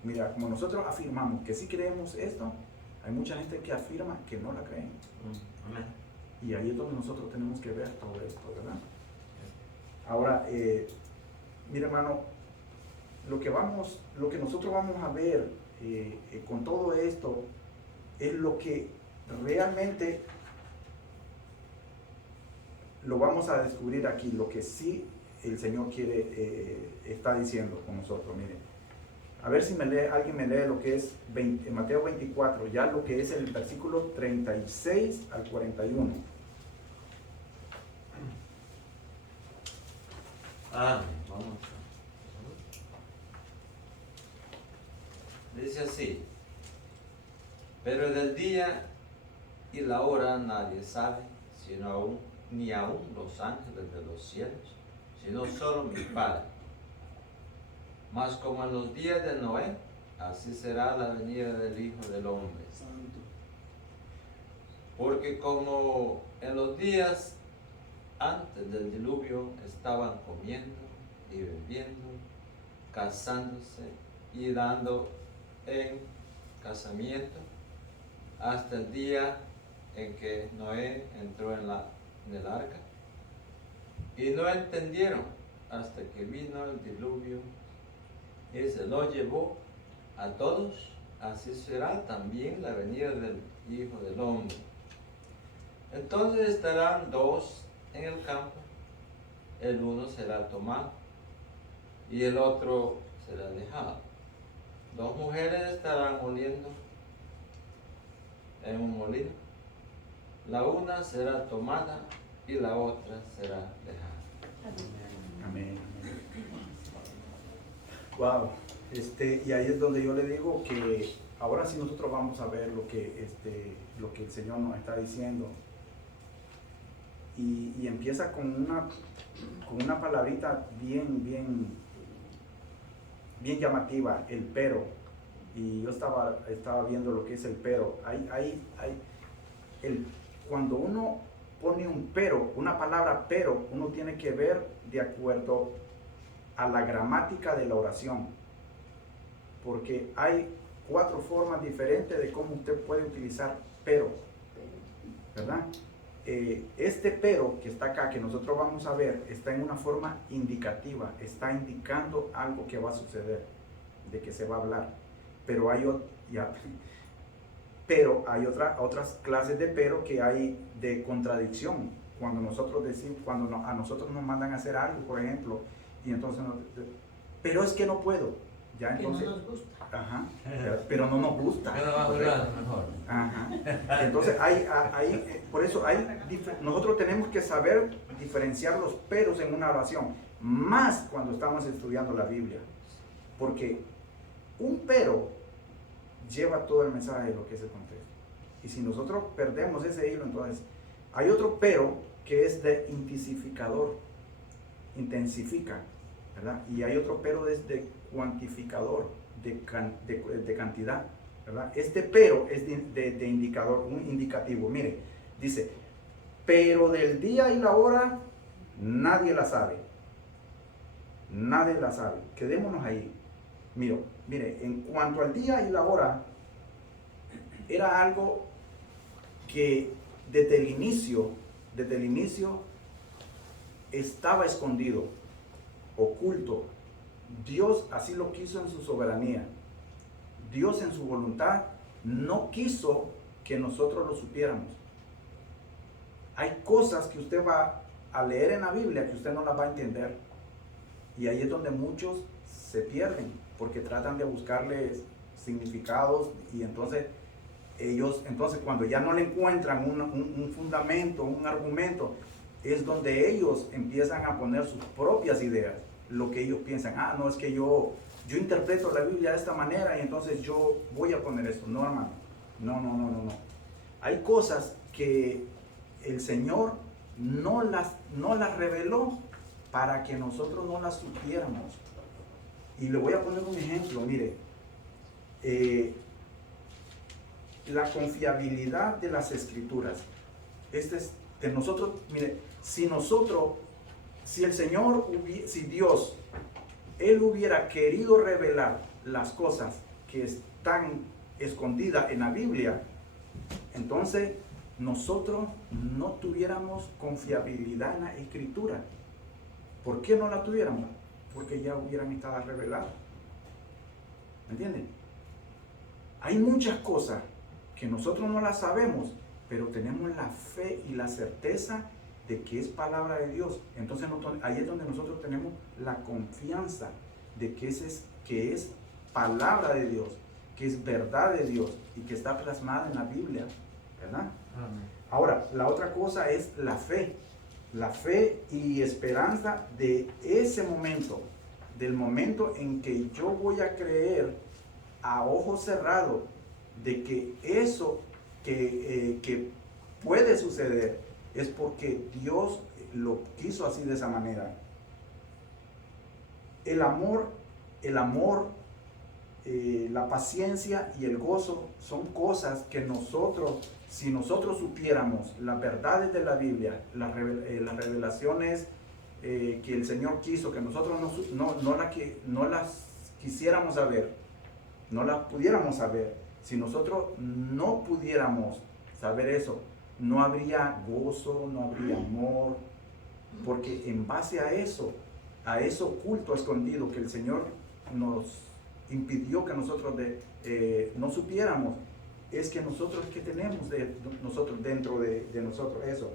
mira, como nosotros afirmamos que sí creemos esto, hay mucha gente que afirma que no la creen. Amén. Y ahí es donde nosotros tenemos que ver todo esto, ¿verdad? Ahora, mira, hermano, lo que nosotros vamos a ver con todo esto es lo que realmente lo vamos a descubrir aquí, lo que sí el Señor está diciendo con nosotros. Mire, a ver si alguien me lee lo que es Mateo 24, ya lo que es el versículo 36 al 41. Amén. Vamos. Dice así: pero del día y la hora nadie sabe, ni aún los ángeles de los cielos, sino solo mi Padre. Mas como en los días de Noé, así será la venida del Hijo del Hombre. Santo. Porque como en los días antes del diluvio estaban comiendo y bebiendo, casándose y dando en casamiento, hasta el día en que Noé entró en el arca, y no entendieron hasta que vino el diluvio y se lo llevó a todos, así será también la venida del Hijo del Hombre. Entonces estarán dos en el campo, el uno será tomado y el otro será dejado. Dos mujeres estarán moliendo en un molino, la una será tomada y la otra será dejada. Amén. Wow. Y ahí es donde yo le digo que ahora sí nosotros vamos a ver lo que el Señor nos está diciendo. Y empieza con una palabrita bien llamativa, el pero. Y yo estaba viendo lo que es el pero. Cuando uno pone un pero, una palabra pero, uno tiene que ver de acuerdo a la gramática de la oración. Porque hay 4 formas diferentes de cómo usted puede utilizar pero, ¿verdad? Este pero que está acá, que nosotros vamos a ver, está en una forma indicativa, está indicando algo que va a suceder, de que se va a hablar. Pero hay otras clases de pero que hay de contradicción. Cuando nosotros decimos, a nosotros nos mandan a hacer algo, por ejemplo, y entonces pero es que no puedo. Ya entonces, que no nos gusta. Ajá, pero no nos gusta. Pero va a durar mejor. Ajá. Entonces por eso nosotros tenemos que saber diferenciar los peros en una oración, más cuando estamos estudiando la Biblia, porque un pero lleva todo el mensaje de lo que es el contexto. Y si nosotros perdemos ese hilo, entonces hay otro pero que es de intensifica, ¿verdad? Y hay otro pero es de cuantificador, de cantidad, ¿verdad? Este pero es de indicador, un indicativo. Mire, dice, pero del día y la hora nadie la sabe. Nadie la sabe. Quedémonos ahí. Mire, en cuanto al día y la hora, era algo que desde el inicio estaba escondido, oculto. Dios así lo quiso en su soberanía. Dios en su voluntad no quiso que nosotros lo supiéramos. Hay cosas que usted va a leer en la Biblia que usted no las va a entender. Y ahí es donde muchos se pierden, porque tratan de buscarle significados y entonces cuando ya no le encuentran un fundamento, un argumento, es donde ellos empiezan a poner sus propias ideas, lo que ellos piensan. No, es que yo interpreto la Biblia de esta manera y entonces yo voy a poner esto. No, hermano, no. Hay cosas que el Señor no las reveló para que nosotros no las supiéramos. Y le voy a poner un ejemplo, mire. La confiabilidad de las escrituras. Este es de nosotros, mire, si el Señor, si Dios, Él hubiera querido revelar las cosas que están escondidas en la Biblia, entonces nosotros no tuviéramos confiabilidad en la escritura. ¿Por qué no la tuviéramos? Porque ya hubieran estado reveladas. ¿Me entienden? Hay muchas cosas que nosotros no las sabemos, pero tenemos la fe y la certeza de que es palabra de Dios. Entonces ahí es donde nosotros tenemos la confianza de que es palabra de Dios, que es verdad de Dios y que está plasmada en la Biblia, ¿verdad? Amén. Ahora, la otra cosa es la fe y esperanza de ese momento, del momento en que yo voy a creer a ojos cerrados de que eso que puede suceder es porque Dios lo quiso así, de esa manera. El amor, la paciencia y el gozo son cosas que nosotros, si nosotros supiéramos las verdades de la Biblia, las revelaciones que el Señor quiso, que nosotros no las quisiéramos saber, no las pudiéramos saber, si nosotros no pudiéramos saber eso, no habría gozo, no habría amor, porque en base a eso oculto, escondido, que el Señor nos impidió que nosotros no supiéramos, es que nosotros que tenemos nosotros dentro de nosotros eso.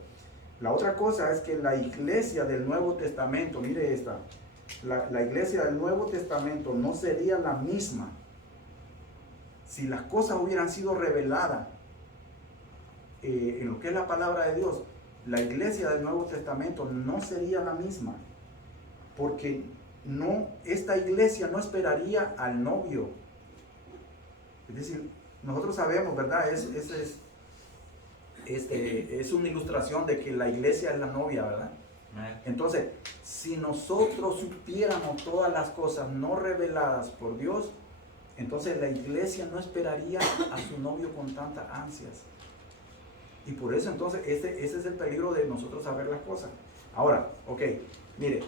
La otra cosa es que la iglesia del Nuevo Testamento, mire esta, la iglesia del Nuevo Testamento no sería la misma si las cosas hubieran sido reveladas en lo que es la palabra de Dios. La iglesia del Nuevo Testamento no sería la misma, porque esta iglesia no esperaría al novio. Es decir, nosotros sabemos, ¿verdad? Es una ilustración de que la iglesia es la novia, ¿verdad? Entonces, si nosotros supiéramos todas las cosas no reveladas por Dios, entonces la iglesia no esperaría a su novio con tantas ansias. Y por eso entonces ese es el peligro de nosotros saber las cosas. Ahora, ok, mire,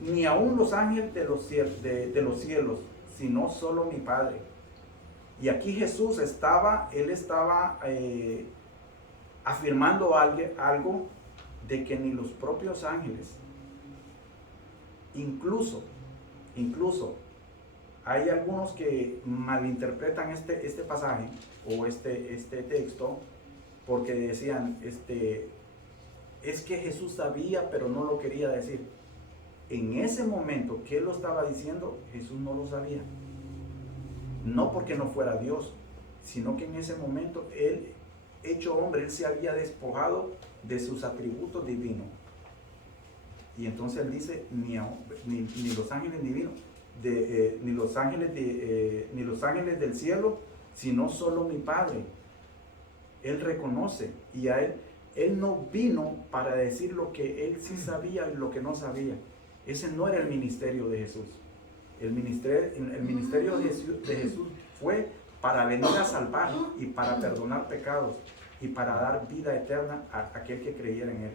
ni aún los ángeles de los cielos, sino solo mi Padre. Y aquí Jesús estaba afirmando algo de que ni los propios ángeles, incluso, hay algunos que malinterpretan este pasaje o este texto, porque decían, es que Jesús sabía, pero no lo quería decir. En ese momento que él lo estaba diciendo, Jesús no lo sabía. No porque no fuera Dios, sino que en ese momento él, hecho hombre, él se había despojado de sus atributos divinos. Y entonces él dice, ni los ángeles divinos, ni los ángeles del cielo, sino solo mi Padre. Él reconoce, y a él no vino para decir lo que él sí sabía y lo que no sabía. Ese no era el ministerio de Jesús. El ministerio de Jesús fue para venir a salvar y para perdonar pecados y para dar vida eterna a aquel que creyera en él.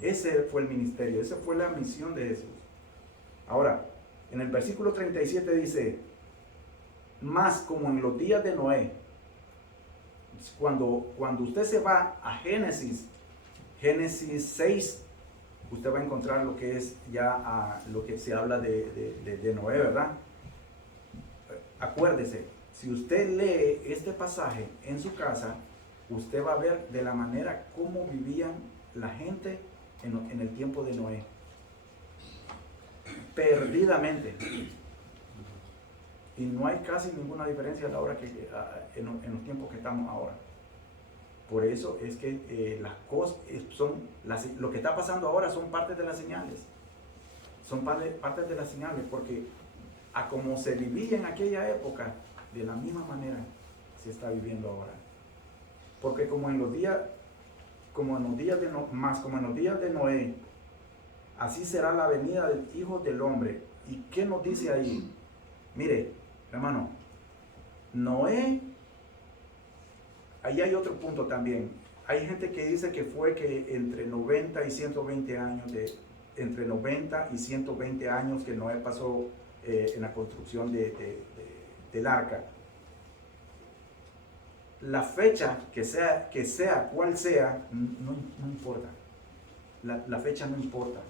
Ese fue el ministerio, esa fue la misión de Jesús. Ahora, en el versículo 37 dice, más como en los días de Noé. Cuando usted se va a Génesis 6, usted va a encontrar lo que es ya lo que se habla de Noé, ¿verdad? Acuérdese, si usted lee este pasaje en su casa, usted va a ver de la manera cómo vivían la gente en el tiempo de Noé. Perdidamente. Y no hay casi ninguna diferencia a la hora en los tiempos que estamos ahora. Por eso es que las cosas lo que está pasando ahora son partes de las señales. Son partes de las señales, porque a como se vivía en aquella época, de la misma manera se está viviendo ahora. Porque como en los días de Noé, así será la venida del Hijo del Hombre. ¿Y qué nos dice ahí? Mire, hermano, Noé, ahí hay otro punto también. Hay gente que dice que fue que entre 90 y 120 años, entre 90 y 120 años que Noé pasó en la construcción del arca. La fecha que sea cual sea, no importa. La fecha no importa,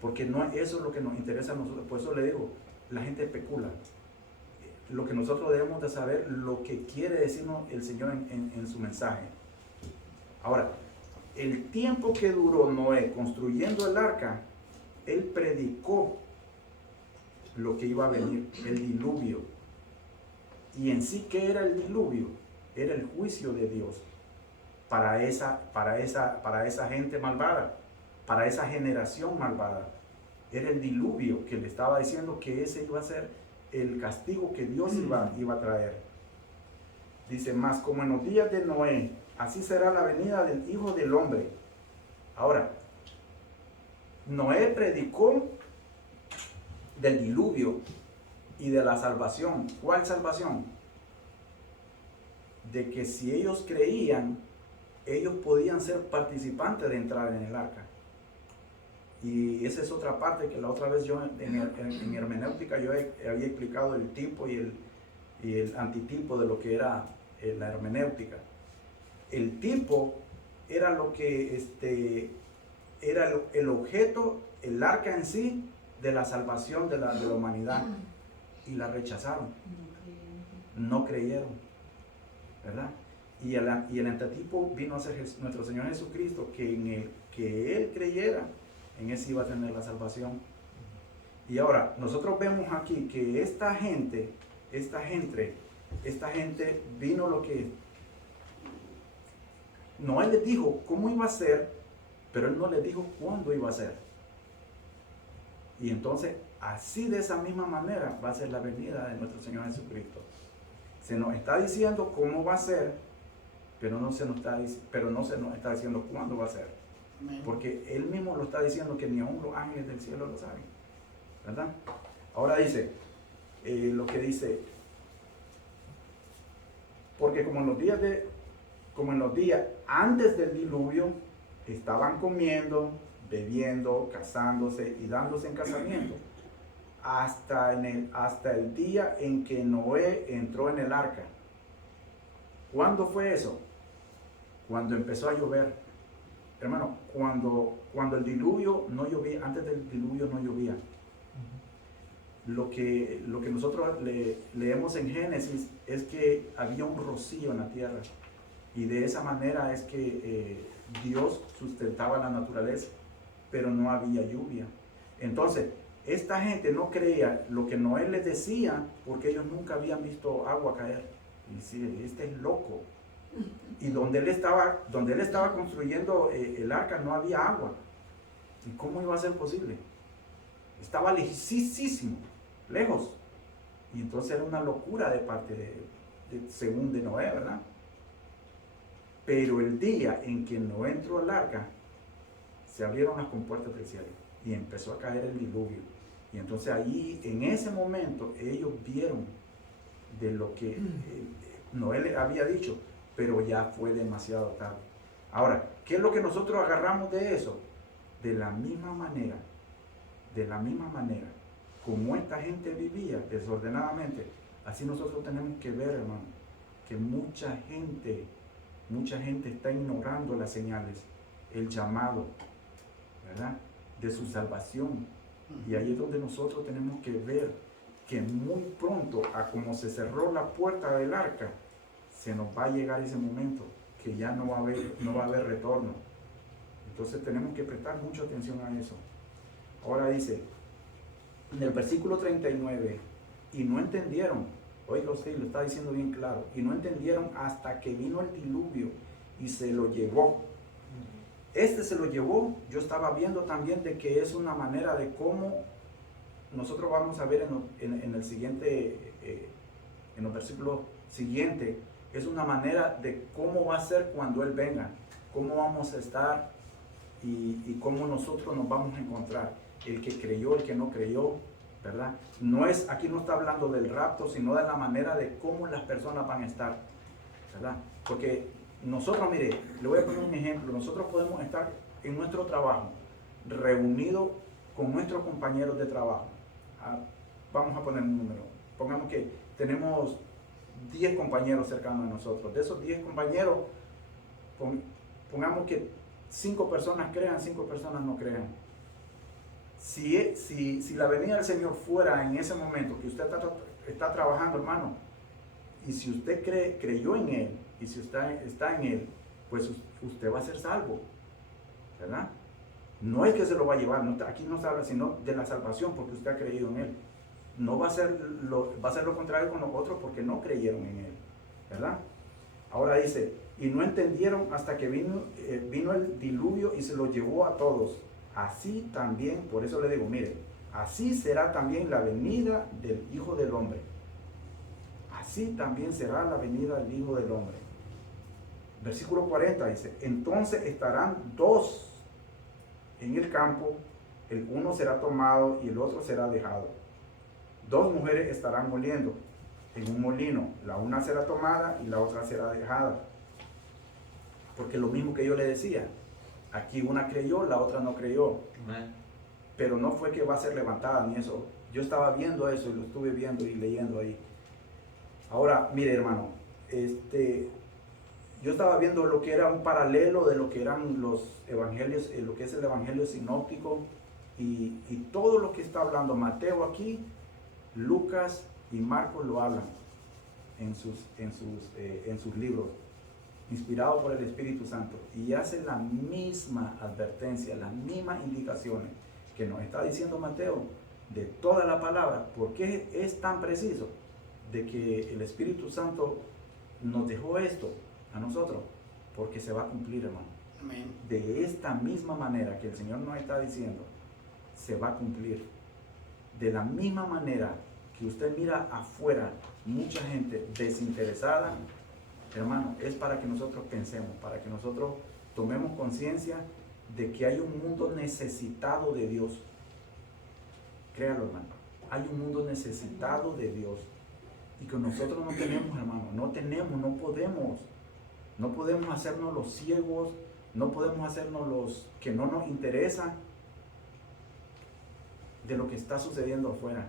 porque no, eso es lo que nos interesa a nosotros. Por eso le digo, la gente especula. Lo que nosotros debemos de saber, lo que quiere decirnos el Señor en su mensaje. Ahora, el tiempo que duró Noé construyendo el arca, él predicó lo que iba a venir, el diluvio. Y en sí, ¿qué era el diluvio? Era el juicio de Dios para esa gente malvada, para esa generación malvada. Era el diluvio que le estaba diciendo que ese iba a ser el castigo que Dios iba a traer. Dice, más como en los días de Noé, así será la venida del Hijo del Hombre. Ahora, Noé predicó del diluvio y de la salvación. ¿Cuál salvación? De que si ellos creían, ellos podían ser participantes de entrar en el arca. Y esa es otra parte que la otra vez yo en hermenéutica yo había explicado el tipo y el antitipo de lo que era la hermenéutica. El tipo era lo que era el objeto, el arca en sí, de la salvación de la humanidad. Y la rechazaron. No creyeron. ¿Verdad? Y el antitipo vino a ser nuestro Señor Jesucristo, que en el que Él creyera, en ese iba a tener la salvación. Y ahora, nosotros vemos aquí que esta gente vino lo que Noé les dijo cómo iba a ser, pero él no les dijo cuándo iba a ser. Y entonces, así de esa misma manera va a ser la venida de nuestro Señor Jesucristo. Se nos está diciendo cómo va a ser, pero no se nos está diciendo cuándo va a ser. Porque Él mismo lo está diciendo que ni aún los ángeles del cielo lo saben. ¿Verdad? Ahora dice, lo que dice, porque como en los días antes del diluvio, estaban comiendo, bebiendo, casándose y dándose en casamiento, hasta el día en que Noé entró en el arca. ¿Cuándo fue eso? Cuando empezó a llover. Hermano, cuando el diluvio no llovía, antes del diluvio no llovía. Lo que nosotros leemos en Génesis es que había un rocío en la tierra. Y de esa manera es que Dios sustentaba la naturaleza, pero no había lluvia. Entonces, esta gente no creía lo que Noé les decía porque ellos nunca habían visto agua caer. Y decían, este es loco. Y donde él estaba construyendo el arca no había agua. ¿Y cómo iba a ser posible? Estaba lejísimo, lejos. Y entonces era una locura de parte según de Noé, ¿verdad? Pero el día en que Noé entró al arca, se abrieron las compuertas del cielo y empezó a caer el diluvio. Y entonces ahí, en ese momento, ellos vieron de lo que Noé le había dicho, pero ya fue demasiado tarde. Ahora, ¿qué es lo que nosotros agarramos de eso? De la misma manera, como esta gente vivía desordenadamente, así nosotros tenemos que ver, hermano, que mucha gente está ignorando las señales, el llamado, ¿verdad?, de su salvación. Y ahí es donde nosotros tenemos que ver que muy pronto, a como se cerró la puerta del arca, se nos va a llegar ese momento que ya no va a haber retorno. Entonces tenemos que prestar mucha atención a eso. Ahora dice, en el versículo 39, y no entendieron, oiga usted, lo está diciendo bien claro, y no entendieron hasta que vino el diluvio y se lo llevó. Se lo llevó, yo estaba viendo también de que es una manera de cómo nosotros vamos a ver en el siguiente, en los versículos siguientes, es una manera de cómo va a ser cuando Él venga, cómo vamos a estar y cómo nosotros nos vamos a encontrar. El que creyó, el que no creyó, ¿verdad? No es, aquí no está hablando del rapto, sino de la manera de cómo las personas van a estar, ¿verdad? Porque nosotros, mire, le voy a poner un ejemplo. Nosotros podemos estar en nuestro trabajo, reunidos con nuestros compañeros de trabajo. Vamos a poner un número. Pongamos que tenemos 10 compañeros cercanos a nosotros. De esos 10 compañeros, pongamos que 5 personas crean, 5 personas no crean. Si la venida del Señor fuera en ese momento que usted está trabajando, hermano, y si usted creyó en Él, y si usted está en Él, pues usted va a ser salvo, ¿verdad? No es que se lo va a llevar, aquí no se habla sino de la salvación porque usted ha creído en Él. No va a ser lo contrario con los otros porque no creyeron en Él, ¿verdad? Ahora dice, y no entendieron hasta que vino el diluvio y se lo llevó a todos. Así también, por eso le digo, mire, así será también la venida del Hijo del Hombre. Así también será la venida del Hijo del Hombre. Versículo 40 dice, entonces estarán 2 en el campo, el uno será tomado y el otro será dejado. 2 mujeres estarán moliendo en un molino, la una será tomada y la otra será dejada. Porque lo mismo que yo le decía, aquí una creyó, la otra no creyó. Pero no fue que va a ser levantada ni eso. Yo estaba viendo eso y lo estuve viendo y leyendo ahí. Ahora, mire, hermano, yo estaba viendo lo que era un paralelo de lo que eran los evangelios, lo que es el evangelio sinóptico y todo lo que está hablando Mateo aquí, Lucas y Marcos lo hablan en sus libros, inspirado por el Espíritu Santo, y hace la misma advertencia, las mismas indicaciones que nos está diciendo Mateo de toda la palabra. ¿Por qué es tan preciso? De que el Espíritu Santo nos dejó esto a nosotros, porque se va a cumplir, hermano. Amén. De esta misma manera que el Señor nos está diciendo, se va a cumplir. De la misma manera que usted mira afuera mucha gente desinteresada, hermano, es para que nosotros pensemos, para que nosotros tomemos conciencia de que hay un mundo necesitado de Dios. Créalo, hermano, hay un mundo necesitado de Dios y que nosotros no tenemos, hermano, no podemos hacernos los ciegos, no podemos hacernos los que no nos interesa de lo que está sucediendo afuera.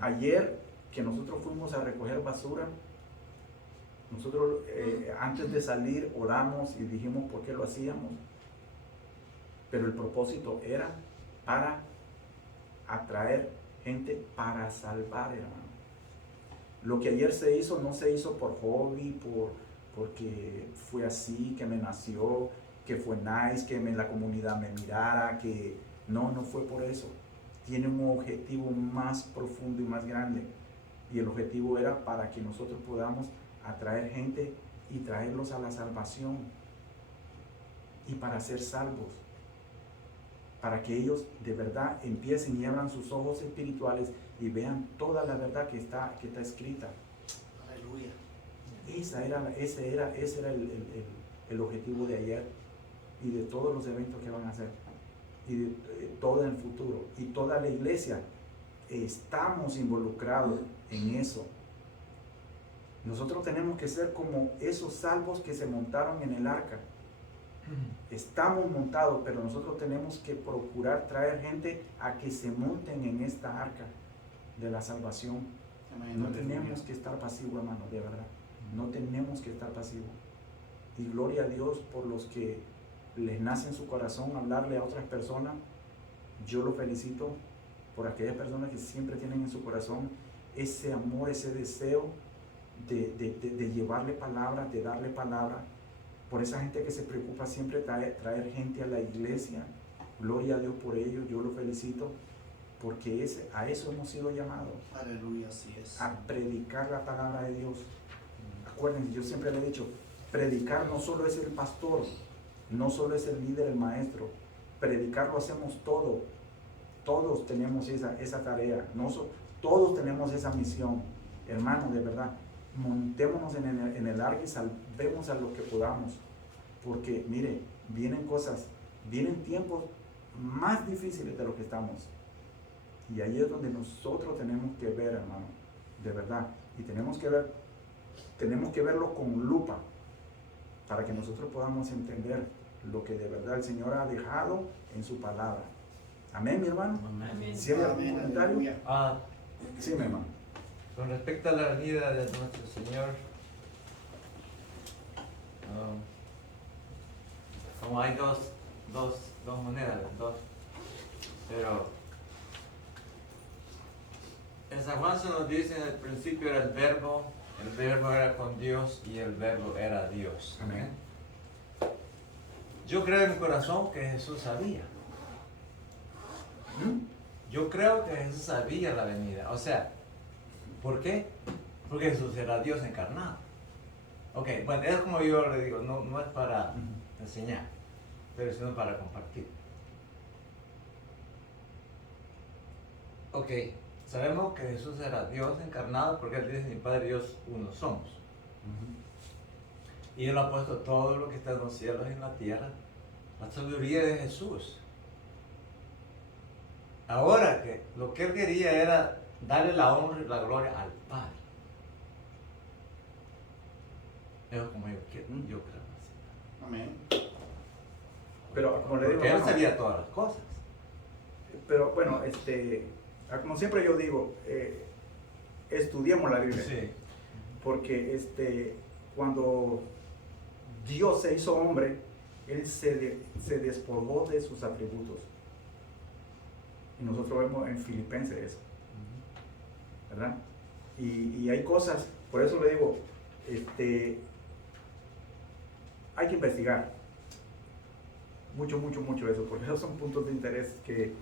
Ayer que nosotros fuimos a recoger basura, nosotros antes de salir oramos y dijimos por qué lo hacíamos, pero el propósito era para atraer gente para salvar, hermano. Lo que ayer se hizo no se hizo por hobby, porque fue así, que me nació, que fue nice, que la comunidad me mirara, que no fue por eso. Tiene un objetivo más profundo y más grande. Y el objetivo era para que nosotros podamos atraer gente y traerlos a la salvación. Y para ser salvos. Para que ellos de verdad empiecen y abran sus ojos espirituales y vean toda la verdad que está escrita. Aleluya. Ese era el objetivo de ayer y de todos los eventos que van a hacer y de todo el futuro. Y toda la iglesia estamos involucrados en eso. Nosotros tenemos que ser como esos salvos que se montaron en el arca. Estamos montados, pero nosotros tenemos que procurar traer gente a que se monten en esta arca de la salvación. Amén. No tenemos que estar pasivos, hermano, de verdad. No tenemos que estar pasivos. Y gloria a Dios por los que les nace en su corazón hablarle a otras personas. Yo lo felicito por aquellas personas que siempre tienen en su corazón ese amor, ese deseo de llevarle palabra, de darle palabra. Por esa gente que se preocupa siempre traer gente a la iglesia. Gloria a Dios por ello, yo lo felicito, porque a eso hemos sido llamados. Aleluya, así es. A predicar la palabra de Dios. Acuérdense, yo siempre le he dicho, predicar no solo es el pastor, no solo es el líder, el maestro. Predicar lo hacemos todos. Todos tenemos esa tarea. Todos tenemos esa misión. Hermanos, de verdad, montémonos en el arca y salvemos a lo que podamos. Porque, mire, vienen cosas Vienen tiempos más difíciles de lo que estamos. Y ahí es donde nosotros tenemos que ver, hermano, de verdad. Y tenemos que verlo con lupa para que nosotros podamos entender lo que de verdad el Señor ha dejado en su palabra. Amén, mi hermano. Amén. Si hay algún Amén, comentario, aleluya. sí, mi hermano. Con respecto a la venida de nuestro Señor, como hay dos maneras, pero en San Juan se nos dice en el principio era el verbo era con Dios y el verbo era Dios. Amén. Yo creo en mi corazón que Jesús sabía. Yo creo que Jesús sabía la venida. O sea, ¿por qué? Porque Jesús era Dios encarnado. Ok, bueno, es como yo le digo, no es para enseñar, pero sino para compartir. Ok, sabemos que Jesús era Dios encarnado porque Él dice, mi Padre y Dios uno somos. Y Él ha puesto todo lo que está en los cielos y en la tierra, la sabiduría de Jesús. Ahora que lo que Él quería era darle la honra y la gloria al Padre. Es como yo creo así. Amén. Pero como le digo, Porque Él hermano, sabía todas las cosas. pero bueno, como siempre yo digo, estudiemos la Biblia. Sí. Porque cuando Dios se hizo hombre, Él se despojó de sus atributos. Y nosotros vemos en Filipenses eso, ¿verdad? Y hay cosas, por eso le digo, hay que investigar mucho eso, porque esos son puntos de interés que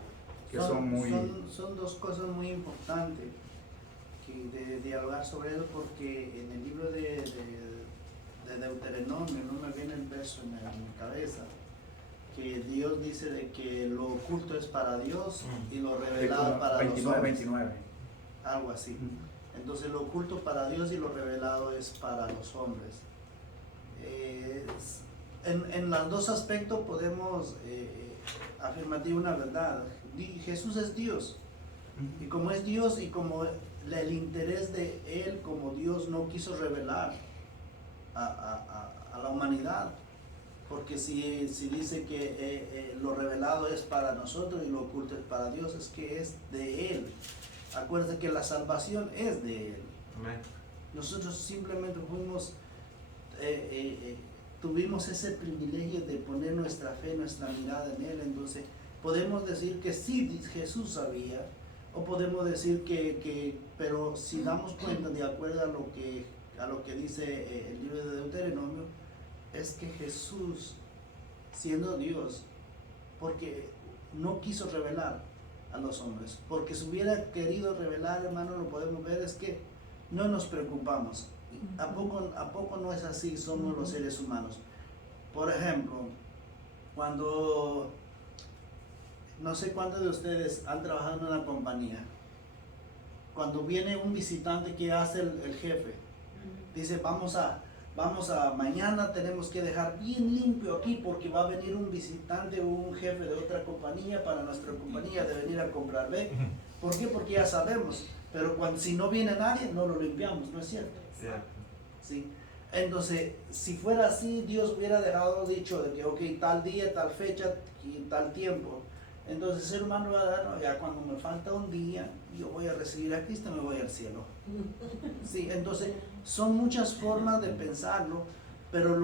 son muy... Son dos cosas muy importantes de dialogar sobre eso, porque en el libro de Deuteronomio, no me viene el verso en mi cabeza, que Dios dice de que lo oculto es para Dios y lo revelado para 29, los hombres. 29. Algo así. Entonces lo oculto para Dios y lo revelado es para los hombres. En los dos aspectos podemos afirmar una verdad. Jesús es Dios. Y como es Dios y como el interés de Él como Dios no quiso revelar a la humanidad, porque si dice que lo revelado es para nosotros y lo oculto es para Dios, es que es de Él. Acuérdense que la salvación es de Él. Amén. Nosotros simplemente tuvimos ese privilegio de poner nuestra fe, nuestra mirada en Él. Entonces podemos decir que sí, Jesús sabía, o podemos decir pero si damos cuenta de acuerdo a lo que dice el libro de Deuteronomio, es que Jesús, siendo Dios, porque no quiso revelar a los hombres, porque si hubiera querido revelar, hermano, lo podemos ver, es que no nos preocupamos. ¿A poco no es así? Somos los seres humanos. Por ejemplo, cuando, no sé cuántos de ustedes han trabajado en una compañía, cuando viene un visitante, ¿qué hace el jefe? Dice, vamos a mañana tenemos que dejar bien limpio aquí porque va a venir un visitante o un jefe de otra compañía para nuestra compañía de venir a comprar. ¿Ve? ¿Por qué? Porque ya sabemos, pero si no viene nadie no lo limpiamos, ¿no es cierto? ¿Sí? Entonces, si fuera así, Dios hubiera dicho de que, ok, tal día, tal fecha y tal tiempo. Entonces el ser humano va a dar, no, ya cuando me falta un día, yo voy a recibir a Cristo y me voy al cielo. Sí, entonces son muchas formas de pensarlo, pero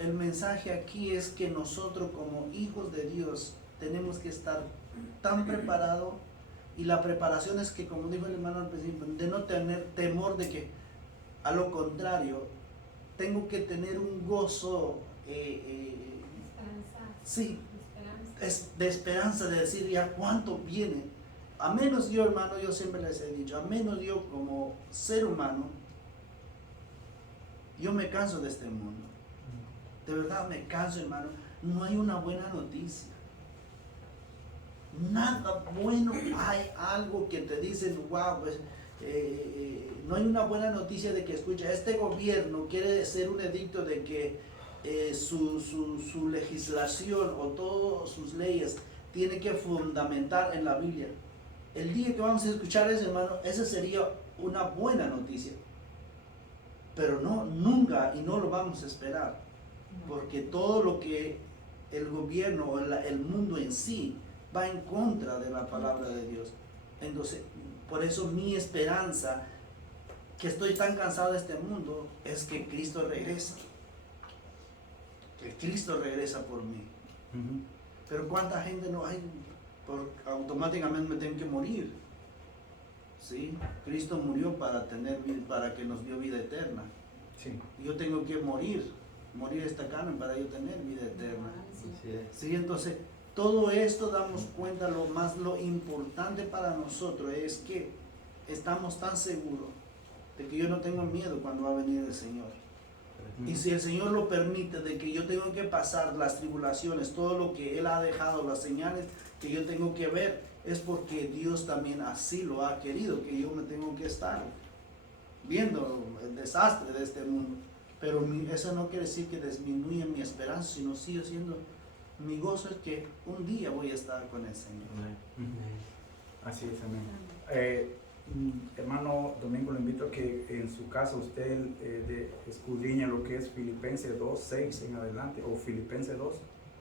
el mensaje aquí es que nosotros como hijos de Dios tenemos que estar tan preparados, y la preparación es que, como dijo el hermano al principio, de no tener temor de que, a lo contrario, tengo que tener un gozo, sí, es de esperanza, de decir ya cuánto viene. A menos yo, hermano, yo siempre les he dicho, a menos yo como ser humano, yo me canso de este mundo. De verdad me canso, hermano. No hay una buena noticia. Nada bueno hay, algo que te dicen, wow, pues, no hay una buena noticia de que escucha, este gobierno quiere hacer un edicto de que su legislación o todas sus leyes tiene que fundamentar en la Biblia. El día que vamos a escuchar eso, hermano, esa sería una buena noticia. Pero no, nunca, y no lo vamos a esperar. Porque todo lo que el gobierno o el mundo en sí va en contra de la palabra de Dios. Entonces, por eso mi esperanza, que estoy tan cansado de este mundo, es que Cristo regresa. Que Cristo regresa por mí. Pero cuánta gente no hay, automáticamente me tengo que morir. ¿Sí? Cristo murió para que nos dio vida eterna. Sí. Yo tengo que morir esta carne para yo tener vida eterna. ¿Sí? Entonces, todo esto damos cuenta, lo importante para nosotros es que estamos tan seguros de que yo no tengo miedo cuando va a venir el Señor. Y si el Señor lo permite, de que yo tengo que pasar las tribulaciones, todo lo que Él ha dejado, las señales que yo tengo que ver, es porque Dios también así lo ha querido, que yo me tengo que estar viendo el desastre de este mundo. Pero eso no quiere decir que disminuya mi esperanza, sino sigue siendo mi gozo, es que un día voy a estar con el Señor. Así es, amén. Hermano Domingo, le invito a que en su casa usted escudriñe lo que es Filipenses 2, 6 en adelante, o Filipenses 2,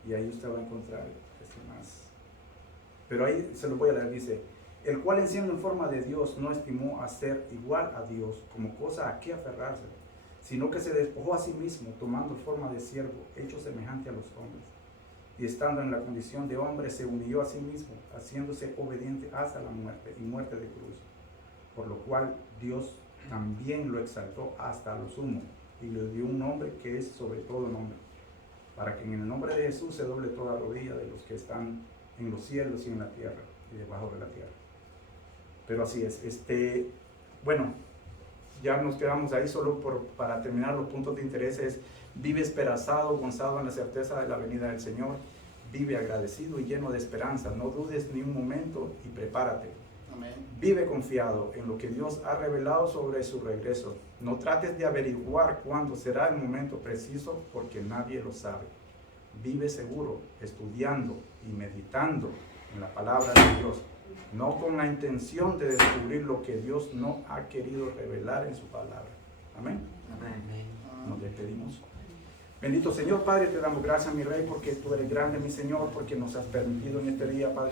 y ahí usted va a encontrar más. Pero ahí se lo voy a leer, dice: el cual, en siendo en forma de Dios, no estimó a ser igual a Dios como cosa a que aferrarse, sino que se despojó a sí mismo, tomando forma de siervo, hecho semejante a los hombres. Y estando en la condición de hombre, se humilló a sí mismo, haciéndose obediente hasta la muerte, y muerte de cruz. Por lo cual Dios también lo exaltó hasta lo sumo, y le dio un nombre que es sobre todo nombre, para que en el nombre de Jesús se doble toda rodilla de los que están en los cielos y en la tierra, y debajo de la tierra. Pero así es. Bueno, ya nos quedamos ahí solo para terminar los puntos de interés. Es: vive esperanzado, gonzado en la certeza de la venida del Señor. Vive agradecido y lleno de esperanza. No dudes ni un momento y prepárate. Amén. Vive confiado en lo que Dios ha revelado sobre su regreso. No trates de averiguar cuándo será el momento preciso, porque nadie lo sabe. Vive seguro, estudiando y meditando en la palabra de Dios, no con la intención de descubrir lo que Dios no ha querido revelar en su palabra. Amén. Nos despedimos. Bendito Señor, Padre, te damos gracias, mi Rey, porque tú eres grande, mi Señor, porque nos has permitido en este día, Padre